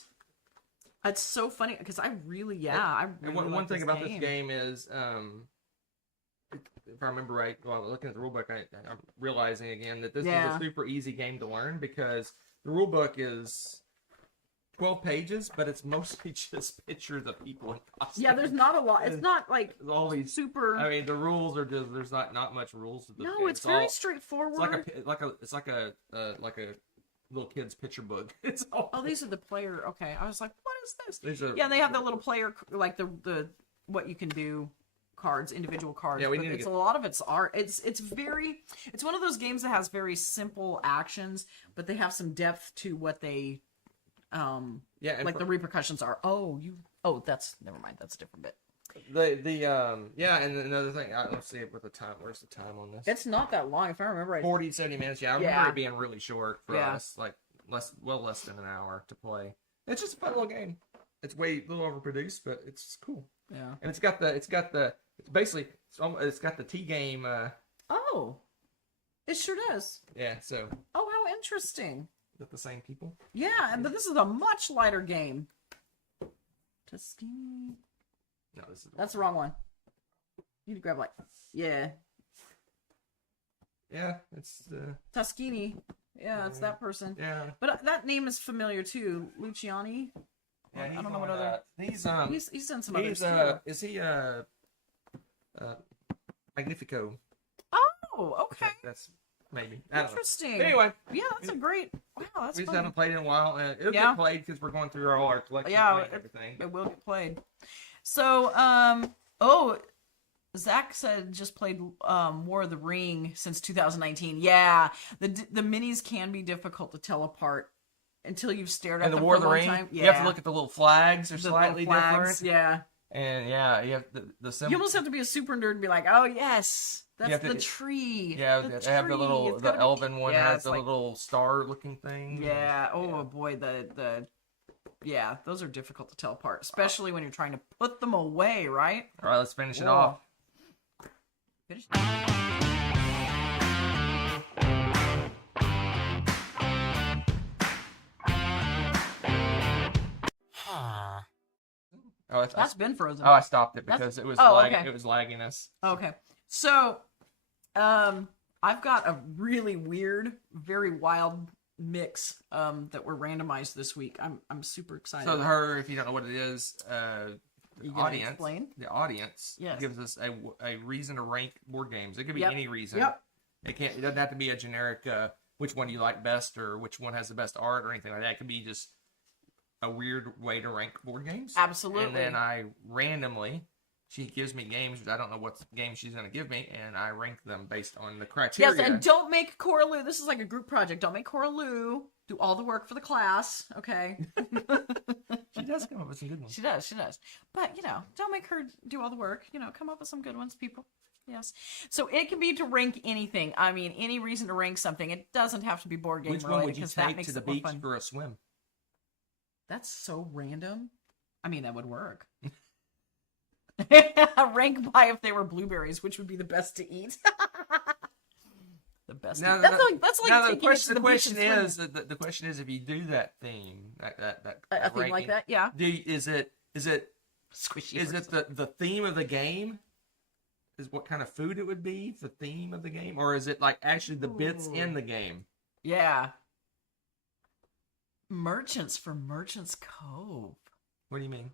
it's so funny because I really one thing about this game is, if I remember right, while looking at the rulebook, I'm realizing again that this is a super easy game to learn because the rulebook is 12 pages, but it's mostly just pictures of people in costumes. Yeah, there's not a lot. It's not like all these super. I mean, the rules are just there's not much rules to this game. No, it's very straightforward. It's like a little kid's picture book. It's all. Oh, these are the player. Okay, I was like, what is this? They have the little player, like the what you can do cards, individual cards. Yeah, a lot of it's art. It's one of those games that has very simple actions, but they have some depth to what they the repercussions are. That's never mind. That's a different bit. And another thing, let's see with the time. Where's the time on this? It's not that long, if I remember right. 40, 70 minutes. Yeah, I remember it being really short for us, like less than an hour to play. It's just a fun little game. It's a little overproduced, but it's cool. Yeah, and it's got the T game. It sure does. Yeah. So. Oh, how interesting. Is that the same people? Yeah, but this is a much lighter game. Tuskegee. No, that's the wrong one. You need to grab yeah, it's the Tuskegee. Yeah, it's that person. Yeah, but that name is familiar too, Luciani. Yeah, I don't know what other. He's done some others too. Is he Magnifico? Oh, okay. That's maybe. I don't know. Interesting. But anyway, Yeah, that's a great. Wow, that's we just fun. haven't played in a while. It'll Yeah. get played because we're going through all our collections Yeah, and everything. It will get played. So, Zach said just played War of the Ring since 2019. Yeah, the minis can be difficult to tell apart until you've stared at And the them War for of a the long Ring, time. Yeah. you have to look at the little flags. They're The slightly little flags, different. Yeah. And yeah, you have the symbol. You almost have to be a super nerd and be like, oh yes, that's have to- the tree. Yeah, the they have the tree. little, It's the gotta be- elven one Yeah, has it's the like- little star looking thing. Yeah. Oh Yeah. boy, yeah, those are difficult to tell apart, especially when you're trying to put them away, right? All right, let's finish it Whoa. off. Finish- Oh, That's been frozen. I stopped it That's- because it was okay. it was lagging us. Okay. So, I've got a really weird, very wild mix that were randomized this week. I'm super excited. So her, if you don't know what it is, the You gonna audience, explain? the audience Yes. gives us a reason to rank board games. It could be Yep. any reason. Yep. It doesn't have to be a generic which one you like best or which one has the best art or anything like that. It could be just a weird way to rank board games. Absolutely. And then I randomly, she gives me games, which I don't know what game she's going to give me, and I rank them based on the criteria. Yes, and don't make Cora Lou. This is like a group project. Don't make Cora Lou do all the work for the class. Okay. She does come up with some good ones. She does. But, don't make her do all the work. Come up with some good ones, people. Yes. So it can be to rank anything. I mean, any reason to rank something. It doesn't have to be board game Which one related would you because that take makes to the it more beach fun. for a swim? That's so random. I mean, that would work. Rank by if they were blueberries, which would be the best to eat. The best. Now, That's like now taking the it to question, the beach and swimming. the question is, if you do that theme, that A theme like ranking, that, yeah. is it Squishy. is it the theme of the game? Is what kind of food it would be the theme of the game, or is it like actually the bits Ooh. in the game? Yeah. Merchants for Merchants Cove. What do you mean?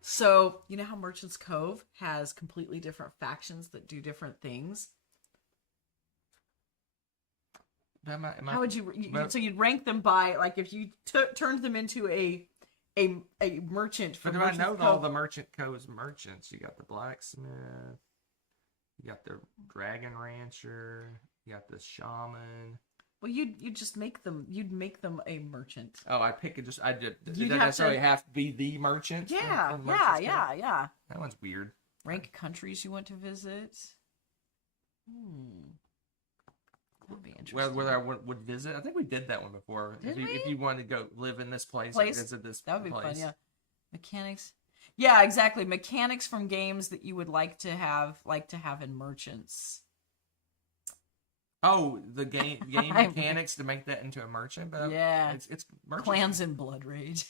So, you know how Merchants Cove has completely different factions that do different things? How would you so you'd rank them by, like, if you turned them into a merchant for But do I Merchants know Cove. all the Merchant Cove's merchants? You got the blacksmith, you got the dragon rancher, you got the shaman. Well, you'd just make them. You'd make them a merchant. Oh, I pick it. It You'd doesn't have necessarily to- have to be the merchant. Yeah, from Merchant's Cove. yeah. That one's weird. Rank countries you want to visit. That'd be interesting. Whether I would visit, I think we did that one before. Did If you wanted to go live in this place, Place? visit this That would be place. fun, yeah. Mechanics. Yeah, exactly. Mechanics from games that you would like to have in merchants. Oh, the game mechanics to make that into a merchant. But Yeah. it's merchant. Clans in Blood Rage.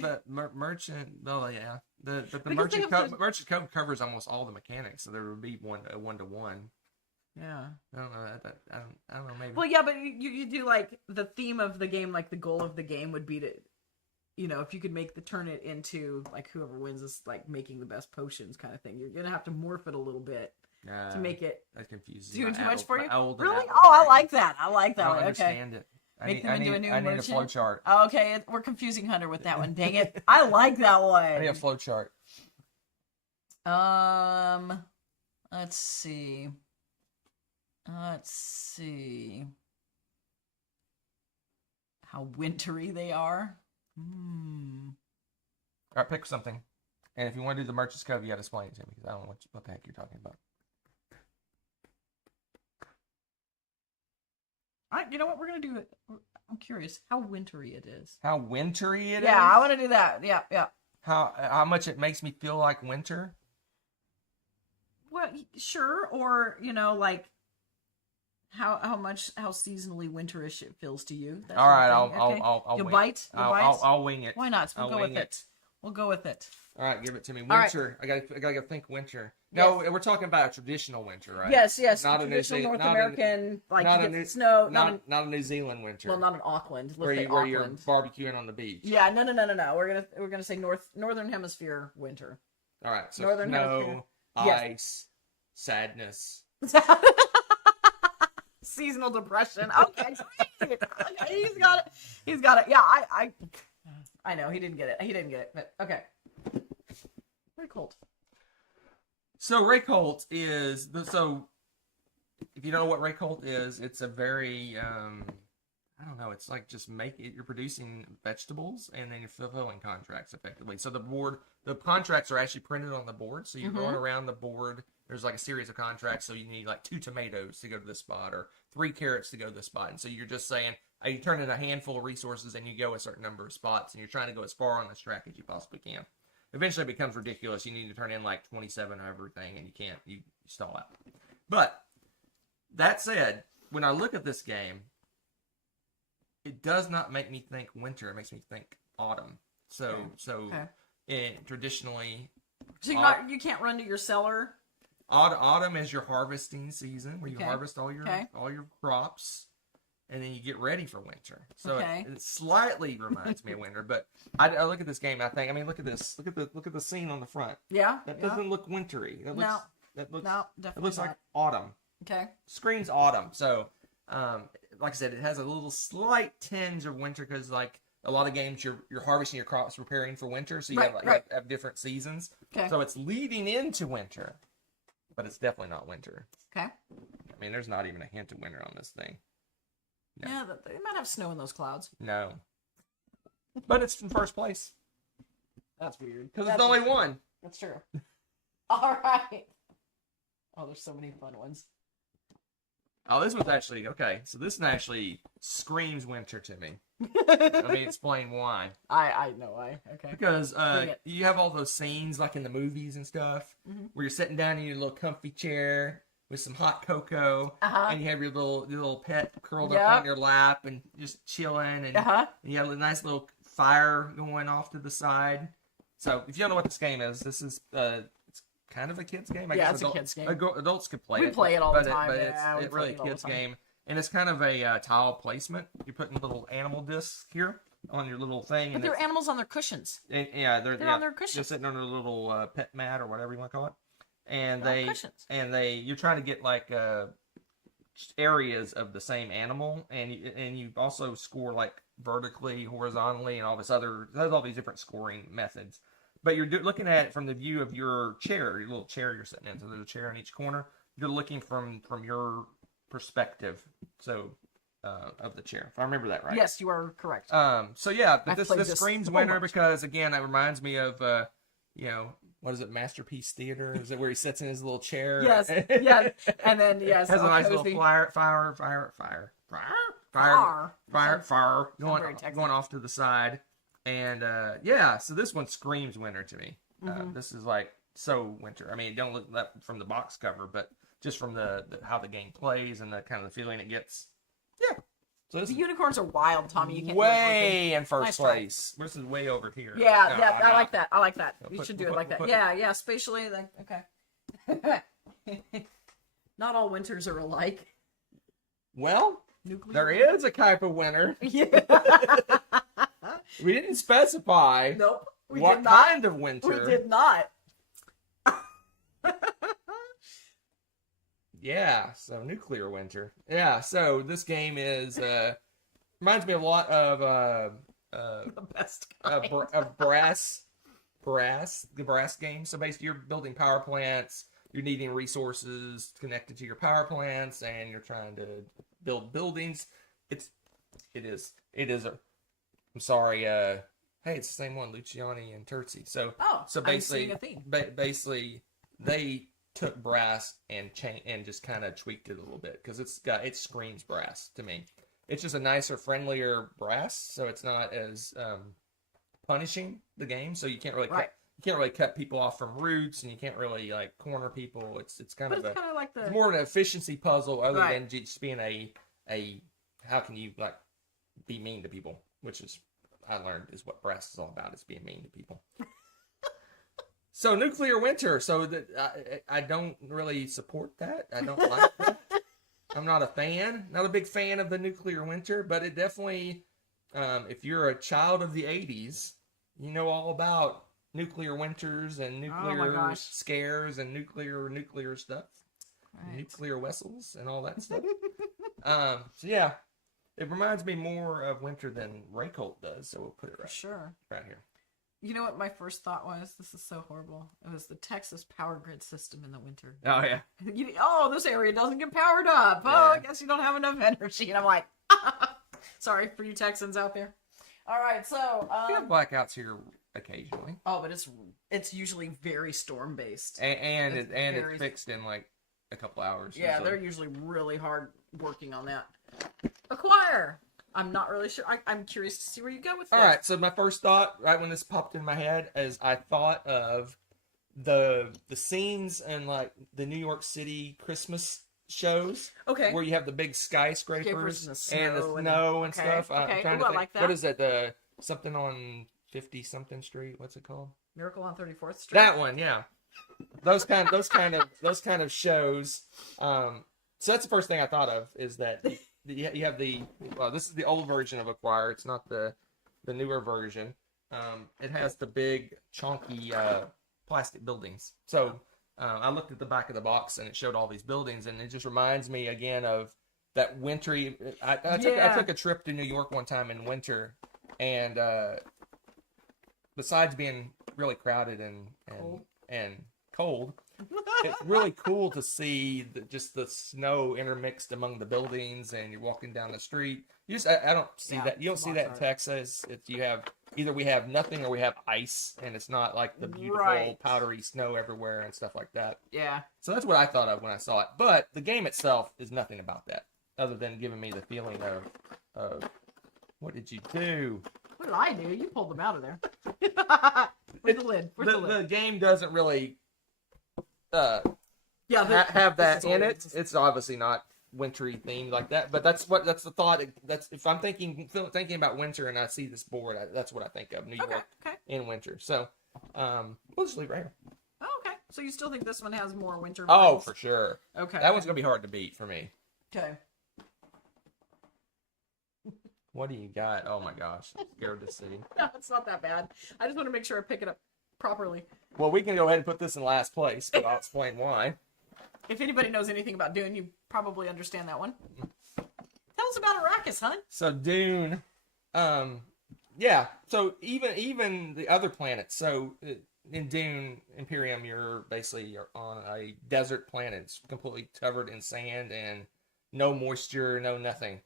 But merchant. Oh yeah, the Because think of the- merchant code covers almost all the mechanics, so there would be one to one. Yeah. I don't know. I don't know. Maybe. Well, yeah, but you do like the theme of the game, like the goal of the game would be to, if you could turn it into like whoever wins is like making the best potions kind of thing. You're gonna have to morph it a little bit to make it. That confuses Doing my too much adult- for my you? old and Really? adult Oh, I brain. like that. I like that I don't one. Okay. understand it. Make them into a new I need a merchant? flow chart. Okay, we're confusing Hunter with that one. Dang it. I like that I need a one. flow chart. Let's see. How wintry they are. All right, pick something. And if you want to do the Merchant's Cove, you got to explain it to me because I don't know what the heck you're talking about. You know what? We're going to do it. I'm curious how wintry it is. How wintry it is? Yeah, I want to do that. Yeah. How much it makes me feel like winter? Well, sure. Or, like how seasonally winterish it feels to you. that All sort of right, thing. I'll Okay. You'll wing bite? it. You'll bite? I'll wing it. Why not? We'll I'll go with wing it. We'll go with it. All right, give it to me. All right. Winter. I gotta think winter. No, we're talking about a traditional winter, right? Yes. Not a New Traditional Zealand- North not a- American, like not you a get New- snow. Not a New Zealand winter. Well, not in Auckland. Let's where say where you're Auckland. barbecuing on the beach. Yeah, no. We're gonna say northern hemisphere winter. All right, so Northern snow, Hemisphere. ice, sadness. Seasonal depression. Okay, great. Okay, he's got it. He's got it. Yeah, I know he didn't get it. He didn't get it. But okay. Very cold. So Ray Colt is so. If you don't know what Ray Colt is, it's a very I don't know. It's like just you're producing vegetables and then you're fulfilling contracts effectively. So the contracts are actually printed on the board. So you're going around the board. There's like a series of contracts. So you need like 2 tomatoes to go to this spot or 3 carrots to go to this spot. And so you're just saying, you turn in a handful of resources and you go a certain number of spots and you're trying to go as far on this track as you possibly can. Eventually it becomes ridiculous. You need to turn in like 27 of everything and you can't, you stall out. But that said, when I look at this game, it does not make me think winter. It makes me think autumn. Traditionally, so you can't run to your cellar. Autumn is your harvesting season, where you harvest all your crops, and then you get ready for winter. So it slightly reminds me of winter. But I look at this game, and I think, I mean, look at this. Look at the scene on the front. Yeah, that doesn't look wintry. That looks like autumn. Okay, screams autumn. So. Like I said, it has a little slight tinge of winter because, like a lot of games, you're harvesting your crops, preparing for winter, so you have different seasons. Okay. So it's leading into winter, but it's definitely not winter. Okay. I mean, there's not even a hint of winter on this thing. No. Yeah, they might have snow in those clouds. No. But it's in first place. That's weird. Because it's only one. That's true. All right. Oh, there's so many fun ones. Oh, this one's actually, okay, so this one actually screams winter to me. Let me explain why. I know why, okay. Because you have all those scenes, like in the movies and stuff, where you're sitting down in your little comfy chair with some hot cocoa, and you have your little pet curled up on your lap and just chilling, and you have a nice little fire going off to the side. So, if you don't know what this game is, this is... kind of a kid's game. I guess it's a kid's game. Adults could play it. We play it all the time. But it's really a kid's game. And it's kind of a tile placement. You're putting little animal discs here on your little thing. But they're animals on their cushions. And, they're on their cushions. They're sitting on a little pet mat or whatever you want to call it. And you're trying to get like areas of the same animal. And you also score like vertically, horizontally, and all this other, there's all these different scoring methods. But you're looking at it from the view of your chair, your little chair you're sitting in. So there's a chair in each corner. You're looking from your perspective, so of the chair. If I remember that right. Yes, you are correct. So yeah, but this screams winter because again, it reminds me of what is it, Masterpiece Theater? Is it where he sits in his little chair? Yes, yes, and then has a nice little fire going off to the side. And so this one screams winter to me. This is like so winter. I mean, don't look that from the box cover, but just from the how the game plays and the kind of the feeling it gets. Yeah. So the unicorns are wild, Tommy. You can't way in first place. This is way over here. Yeah, I like that. I like that. You should do it like that. Yeah, spatially. Like, okay. Not all winters are alike. Well, there is a type of winter. Yeah. We didn't specify. Nope. What kind of winter? We did not. Yeah, so nuclear winter. Yeah, so this game is reminds me a lot of the best kind. of the brass game. So basically, you're building power plants. You're needing resources connected to your power plants, and you're trying to build buildings. It is. I'm sorry. Hey, it's the same one, Luciani and Terzi. So basically, basically, they took brass and just kind of tweaked it a little bit because it screams brass to me. It's just a nicer, friendlier brass, so it's not as punishing the game. So you can't really cut people off from roots, and you can't really like corner people. It's kind of like it's more of an efficiency puzzle, other than just being a how can you like be mean to people, which is I learned is what brass is all about, is being mean to people. So nuclear winter. So that I don't really support that. I don't like that. I'm not a fan. Not a big fan of the nuclear winter, but it definitely, if you're a child of the 80s, you know all about nuclear winters and nuclear scares and nuclear stuff. Right. Nuclear vessels and all that stuff. So yeah, it reminds me more of winter than Raycolt does. So we'll put it For sure. right here. You know what my first thought was? This is so horrible. It was the Texas power grid system in the winter. Oh yeah. Oh, this area doesn't get powered up. Oh, Yeah. I guess you don't have enough energy. And I'm like, sorry for you Texans out there. All right, so We have blackouts here occasionally, but it's usually very storm based. and It's it's very- fixed in like a couple hours. Yeah, usually. they're usually really hard working on that. Acquire. I'm not really sure. I'm curious to see where you go with this. All right, so my first thought, right when this popped in my head, is I thought of the scenes in like the New York City Christmas shows, Okay. where you have the big skyscrapers And the snow and okay, stuff. I'm okay. trying Ooh, to I think, like that. what is it? The something on 50 something Street. What's it called? Miracle on 34th Street. That one, yeah. Those kind of shows. So that's the first thing I thought of is that you have this is the old version of Acquire. It's not the newer version. It has the big chunky plastic buildings. So I looked at the back of the box and it showed all these buildings, and it just reminds me again of that wintry. I took a trip to New York one time in winter, and besides being really crowded and cold, it's really cool to see just the snow intermixed among the buildings, and you're walking down the street. I don't see that. You don't see that in Texas. Either we have nothing or we have ice, and it's not like the beautiful powdery snow everywhere and stuff like that. Yeah. So that's what I thought of when I saw it. But the game itself is nothing about that, other than giving me the feeling of what did you do? What did I do? You pulled them out of there. Where's the lid? The game doesn't really have this that is in old. it. It's obviously not wintry themed like that, but that's the thought. That's if I'm thinking about winter and I see this board, that's what I think of New York Okay. in winter. So we'll just leave it right here. Oh, okay. So you still think this one has more winter Oh, vibes? for sure. Okay. That one's gonna be hard to beat for me. Okay. What do you got? Oh my gosh, I'm scared to see. No, it's not that bad. I just want to make sure I pick it up properly. Well, we can go ahead and put this in last place, but I'll explain why. If anybody knows anything about Dune, you probably understand that one. Tell us about Arrakis, hon. So Dune, yeah. So even the other planets. So in Dune Imperium, you're on a desert planet. It's completely covered in sand and no moisture, no nothing.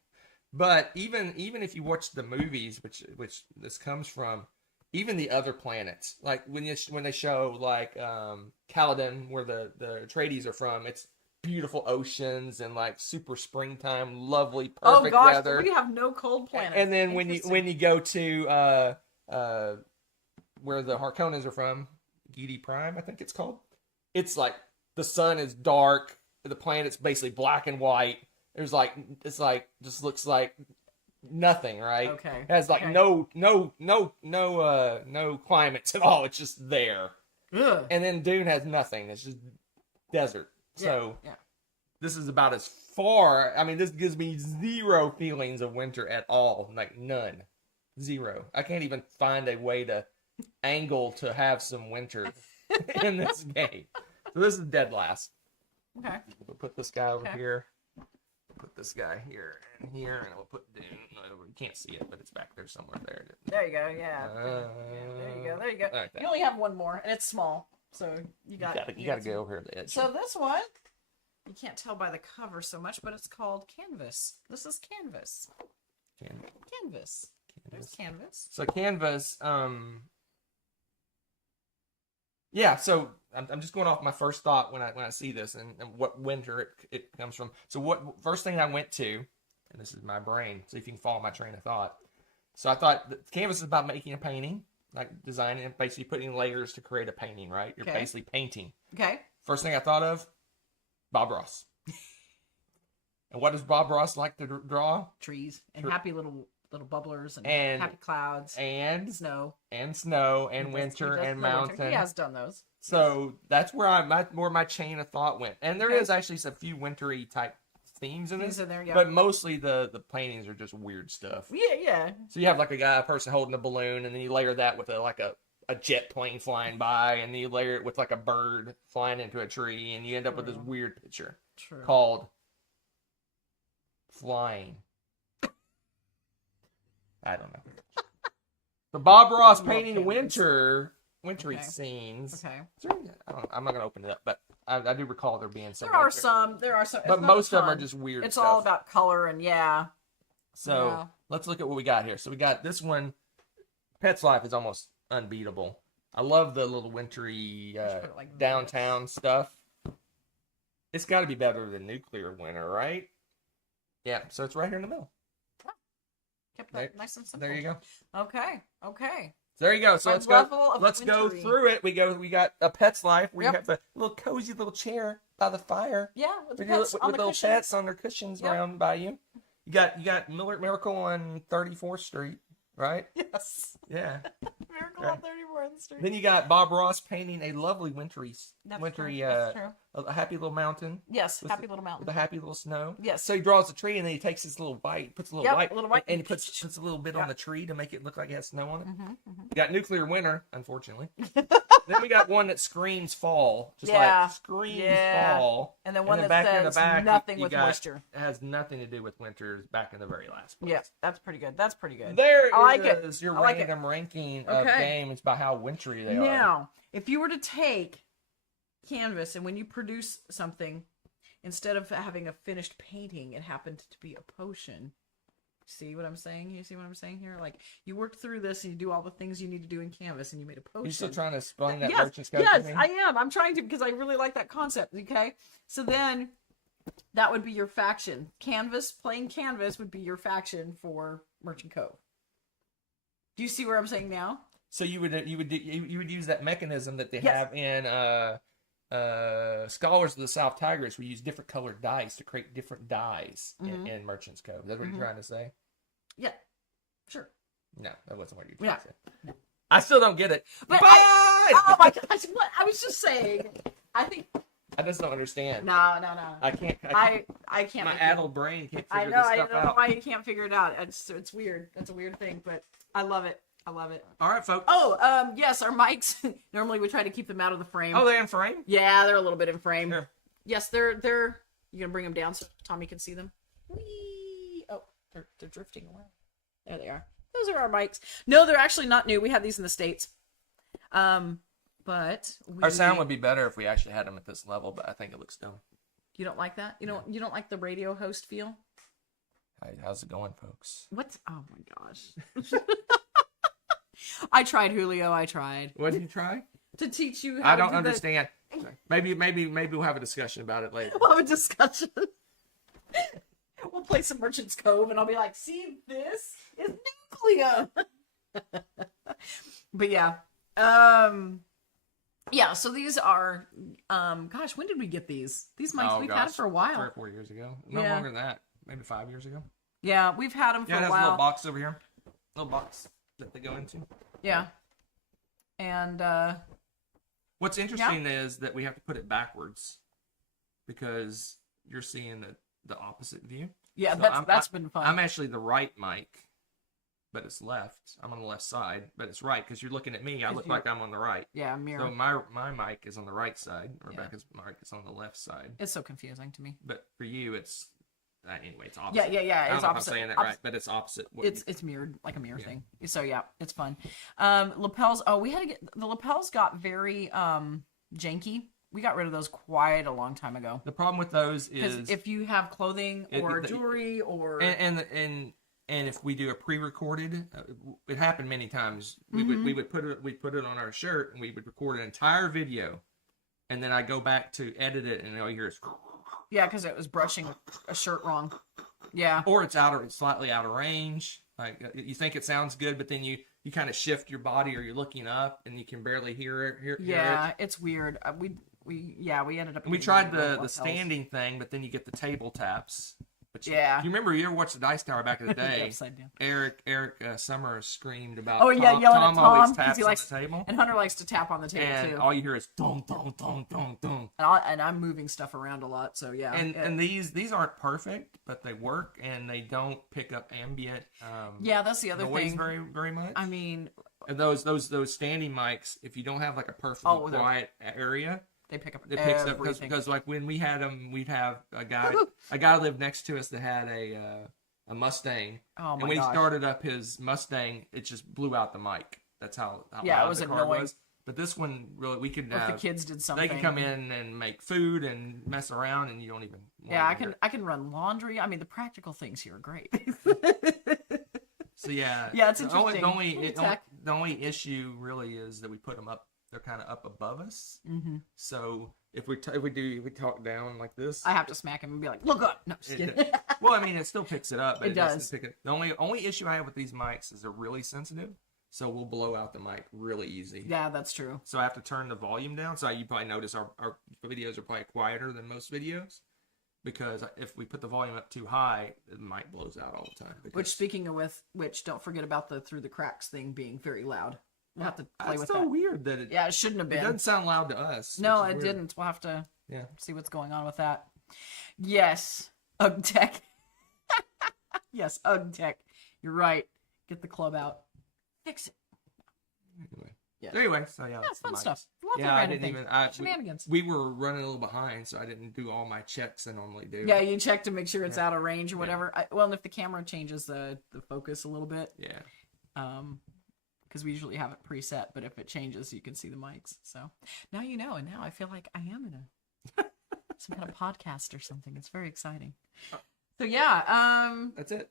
But even if you watch the movies, which this comes from, even the other planets, like when they show like Caladan, where the Atreides are from, it's beautiful oceans and like super springtime, lovely, perfect weather. We have no cold planets. And then when you go to where the Harkonnens are from, Gidi Prime, I think it's called. It's like the sun is dark, the planet's basically black and white. Just looks like nothing, right? Okay. It has like Okay. no climates at all. It's just there. Ugh. And then Dune has nothing. It's just desert. So yeah. this is about as far. I mean, this gives me zero feelings of winter at all. Like none. Zero. I can't even find a way to angle to have some winter in this game. So this is dead last. Okay. We'll put this guy over Okay. here. Put this guy here and here, and we'll put Dune. You can't see it, but it's back there somewhere. There you go. Yeah. There you go. Like that. You only have one more, and it's small, so you got You gotta go over here to the edge. So this one, you can't tell by the cover so much, but it's called Canvas. This is Canvas. Canvas. There's Canvas. So Canvas, yeah. So I'm just going off my first thought when I see this and what winter it comes from. So what first thing I went to, and this is my brain. See if you can follow my train of thought. So I thought that Canvas is about making a painting, like designing and basically putting layers to create a painting. Right? You're Okay. basically painting. Okay. First thing I thought of, Bob Ross. And what does Bob Ross like to draw? Trees and Tre- happy little bubblers and And- happy clouds And snow snow and He winter does and the winter. mountain. He has done those. So that's where my chain of thought went. And there Okay. is actually a few wintry type themes in Things this, in there, yeah. but mostly the paintings are just weird stuff. Yeah. So you have like a person holding a balloon, and then you layer that with a jet plane flying by, and then you layer it with like a bird flying into a tree, and you end up with this True. weird picture True. called flying. I don't know. The Bob Ross Love painting canvas. wintry Okay. scenes. Okay. I'm not gonna open it up, but I do recall there being some. There are winter. some. But But most of them are just weird. It's stuff. all about color and yeah. So Yeah. let's look at what we got here. So we got this one. Pet's Life is almost unbeatable. I love the little wintry Just put it like downtown stuff. It's got to be better than Nuclear Winter, right? Yeah. So it's right here in the middle. Kept that nice and simple. There you go. Okay. So there you go. So My let's level go. of Let's go wintry. through it. We got a Pet's Life where Yep. you have the little cozy little chair by the fire. Yeah, with With, pets on the little cushions. pets on their cushions Yep. around by you. You got Miracle on 34th Street, right? Yes. Yeah. Miracle Right. on 34th Street. Then you got Bob Ross painting a lovely wintry, That's wintry, true. That's true. a happy little mountain Yes, with happy little with mountain. a happy little snow. Yes. So he draws a tree and then he takes his little white, puts a little Yep, white, a little white. and he puts a little bit on Yep. the tree to make it look like it has snow on it. Mm-hmm. You got Nuclear Winter, unfortunately. Then we got one that screams fall, just Yeah. like screams Yeah. fall. And then one that back in says the back, nothing you with got- moisture. It has nothing to do with winter. Back in the very last place. Yeah, that's pretty good. That's pretty good. There I like it. is your I like it. random ranking of Okay. games by how wintry they are. Now, if you were to take canvas and when you produce something, instead of having a finished painting, it happened to be a potion. See what I'm saying? You see what I'm saying here? Like, you worked through this and you do all the things you need to do in canvas and you made a potion. You still trying to explain that Yes, merchant's code yes, to me? I am. I'm trying to because I really like that concept. Okay, so then that would be your faction. Canvas, plain canvas would be your faction for Merchant Cove. Do you see where I'm saying now? So you would use that mechanism that they Yes. have in Scholars of the South Tigris. We use different colored dice to create different dyes in Merchant's Cove. Is that what you're trying to say? Yeah, sure. No, that wasn't what you're trying Yeah. to say. I still don't get it. But Bye! oh my gosh! What I was just saying. I think I just don't understand. no. I can't. I can't. My make addled brain can't I figure know. this I stuff don't know out. why you can't figure it out. It's weird. That's a weird thing, but I love it. I love it. All right, folks. Oh, yes, our mics. Normally we try to keep them out of the frame. Oh, they're in frame? Yeah, they're a little bit in frame. Sure. Yes, they're. You gonna bring them down so Tommy can see them? Whee! Oh, they're drifting away. There they are. Those are our mics. No, they're actually not new. We had these in the States. But Our sound would be better if we actually had them at this level, but I think it looks dumb. You don't like that? You don't like the radio host feel? Hi, how's it going, folks? What? Oh my gosh. I tried, Julio. I tried What did you try? to teach you how I don't to do understand. Maybe we'll have a discussion about it later. We'll have a discussion. We'll play some Merchant's Cove, and I'll be like, "See, this is nuclear." But yeah, yeah. So these are, gosh, when did we get these? These mics we've had it for a 3 while. or 4 years ago. No Yeah. longer than that. Maybe 5 years ago. Yeah, we've had them for Yeah, it a has a little while. box over here. Little box that they go into. Yeah, and What's interesting is that we have to put it backwards because you're seeing the opposite view. yeah, So that's been fun. I'm actually the right mic, but it's left. I'm on the left side, but it's right because you're looking at me. I look like I'm on the right. Yeah, mirror. So my mic is on the right side. Yeah. Rebecca's mic is on the left side. It's so confusing to me. But for you, it's anyway. It's opposite. Yeah. I don't It's know if opposite. I'm saying that right, but it's opposite. what It's mirrored, like a mirror thing. So yeah, it's fun. Lapels. Oh, we had to get the lapels. Got very janky. We got rid of those quite a long time ago. the problem with those Because is if you have clothing or jewelry or and if we do a pre-recorded, it happened many times. We would put it on our shirt and we would record an entire video, and then I go back to edit it and all you hear is, yeah, because it was brushing a shirt wrong. Yeah. or it's slightly out of range. Like you think it sounds good, but then you kind of shift your body or you're looking up and you can barely hear it. Yeah, it's weird. We ended up. And we getting tried rid of the lapels. standing thing, but then you get the table taps. But Yeah. you remember you ever watched the Dice Tower back in the day? Upside down. Eric Summers screamed about. Oh yeah, Tom, yelling Tom at always Tom because taps he on likes the table, and Hunter likes to tap on the table and too. all you hear is dong dong dong dong dong. And I'm moving stuff around a lot, so yeah. And these aren't perfect, but they work and they don't pick up ambient. Yeah, that's the other noise thing. very very much. I mean, And those standing mics, if you don't have like a perfectly they're- quiet area, They pick up It picks up everything. because like when we had them, we'd have a guy lived next to us that had a Mustang, Oh and my when gosh. he started up his Mustang, it just blew out the mic. That's how Yeah, it loud was the car annoying. was. But this one really, we could Or if the have, kids did something. they can come in and make food and mess around, and you don't even. Yeah, I can run laundry. I mean, the practical things here are great. So yeah, Yeah, it's the interesting. The only issue really is that we put them up. They're kind of up above us. Mm-hmm. So if we talk down like this, I have to smack him and be like, "Look up!" No, just kidding. well, I mean, it still picks it up. But It does. The only issue I have with these mics is they're really sensitive, so we'll blow out the mic really easy. Yeah, that's true. So I have to turn the volume down. So you probably notice our videos are probably quieter than most videos, because if we put the volume up too high, the mic blows out all the time. Which, speaking of which, don't forget about the through the cracks thing being very loud. We'll have to play That's with so that. weird that it. Yeah, it shouldn't have It been. doesn't sound loud to us. No, which it is weird. didn't. We'll have to Yeah. see what's going on with that. Yes, UgTech. Yes, UgTech. You're right. Get the club out. Fix it. Anyway. Yes. Anyway, so yeah, Yeah, that's the fun mics. stuff. Lots Yeah, of I random didn't things. even. Shenanigans. We were running a little behind, so I didn't do all my checks I normally do. Yeah, you check to make sure it's out of range or whatever. Well, and if the camera changes the focus a little bit, Yeah. because we usually have it preset, but if it changes, you can see the mics. So now you know, and now I feel like I am in some kind of podcast or something. It's very exciting. So yeah, That's it.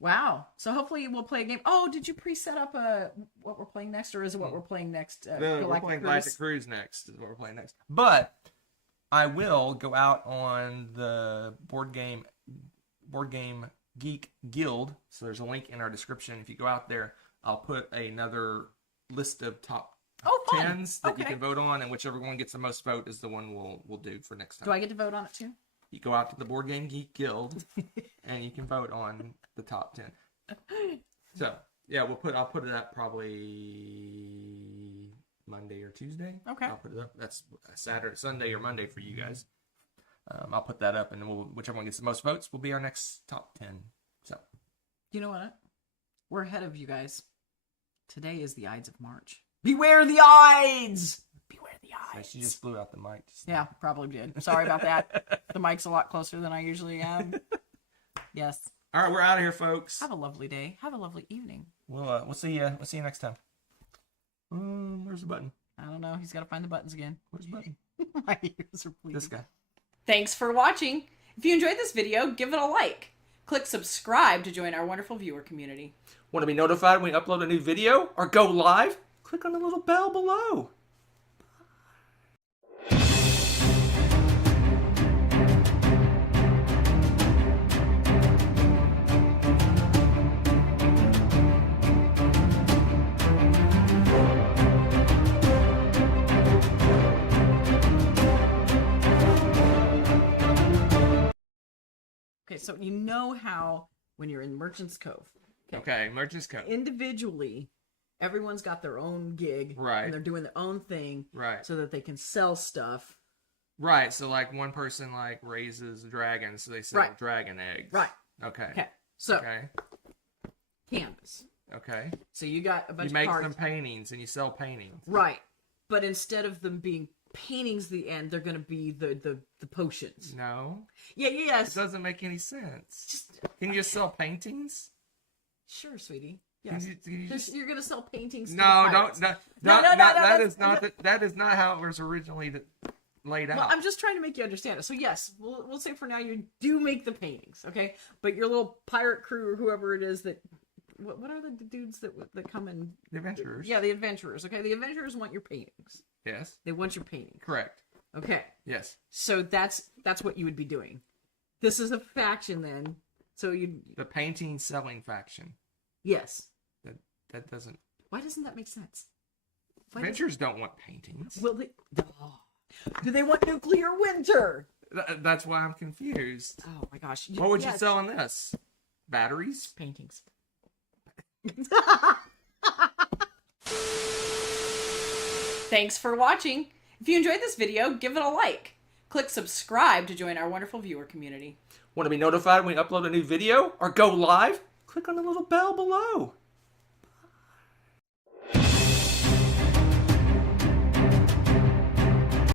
wow. So hopefully we'll play a game. Oh, did you pre-set up what we're playing next, or is it what we're playing next? No, we're playing Galactic Cruise next. Is what we're playing next. But I will go out on the board game Geek Guild. So there's a link in our description. If you go out there, I'll put another list of top fun. 10s that you Okay. can vote on, and whichever one gets the most vote is the one we'll do for next time. Do I get to vote on it too? You go out to the Board Game Geek Guild, and you can vote on the top 10. So yeah, I'll put it up probably Monday or Tuesday. Okay. I'll put it up. That's Saturday, Sunday, or Monday for you guys. I'll put that up, and then whichever one gets the most votes will be our next top 10. So You know what? We're ahead of you guys. Today is the Ides of March. Beware the Ides! Beware the Ides. she just blew out the mic. Yeah, probably did. Sorry about that. The mic's a lot closer than I usually am. Yes. All right, we're out of here, folks. Have a lovely day. Have a lovely evening. We'll see you. We'll see you next time. Where's the button? I don't know. He's got to find the buttons again. Where's the button? My ears are bleeding. This guy. Thanks for watching. If you enjoyed this video, give it a like. Click subscribe to join our wonderful viewer community. Want to be notified when we upload a new video or go live? Click on the little bell below. Okay, so you know how when you're in Merchant's Cove, Okay, Merchant's Code. individually, everyone's got their own gig. Right. And they're doing their own thing. Right. So that they can sell stuff. Right, so like one person like raises dragons, so they sell Right. dragon eggs. Right. Okay. Okay. So, Okay. canvas. Okay. So you got a bunch You make of cards. some paintings and you sell paintings. Right. But instead of them being paintings at the end, they're going to be the potions. No. Yeah, It yes. doesn't make any sense. Just Can you just sell paintings? sure, sweetie. Can Yes. you just... You're going to sell paintings to No, the don't. pirates. No, No, that is not how it was originally laid out. Well, I'm just trying to make you understand it. So yes, we'll say for now you do make the paintings, okay? But your little pirate crew or whoever it is that what are the dudes that come in? The adventurers. Yeah, the adventurers. Okay, the adventurers want your paintings. Yes. They want your paintings. Correct. Okay, Yes. so that's what you would be doing. This is a faction then. So you The painting selling faction. yes. That doesn't. Why doesn't that make sense? Why Adventurers don't want paintings. Will they? Oh. Do they want nuclear winter? That's why I'm confused. Oh my gosh! What would you Yes. sell in this? Batteries? Paintings. Thanks for watching. If you enjoyed this video, give it a like. Click subscribe to join our wonderful viewer community. Want to be notified when we upload a new video or go live? Click on the little bell below.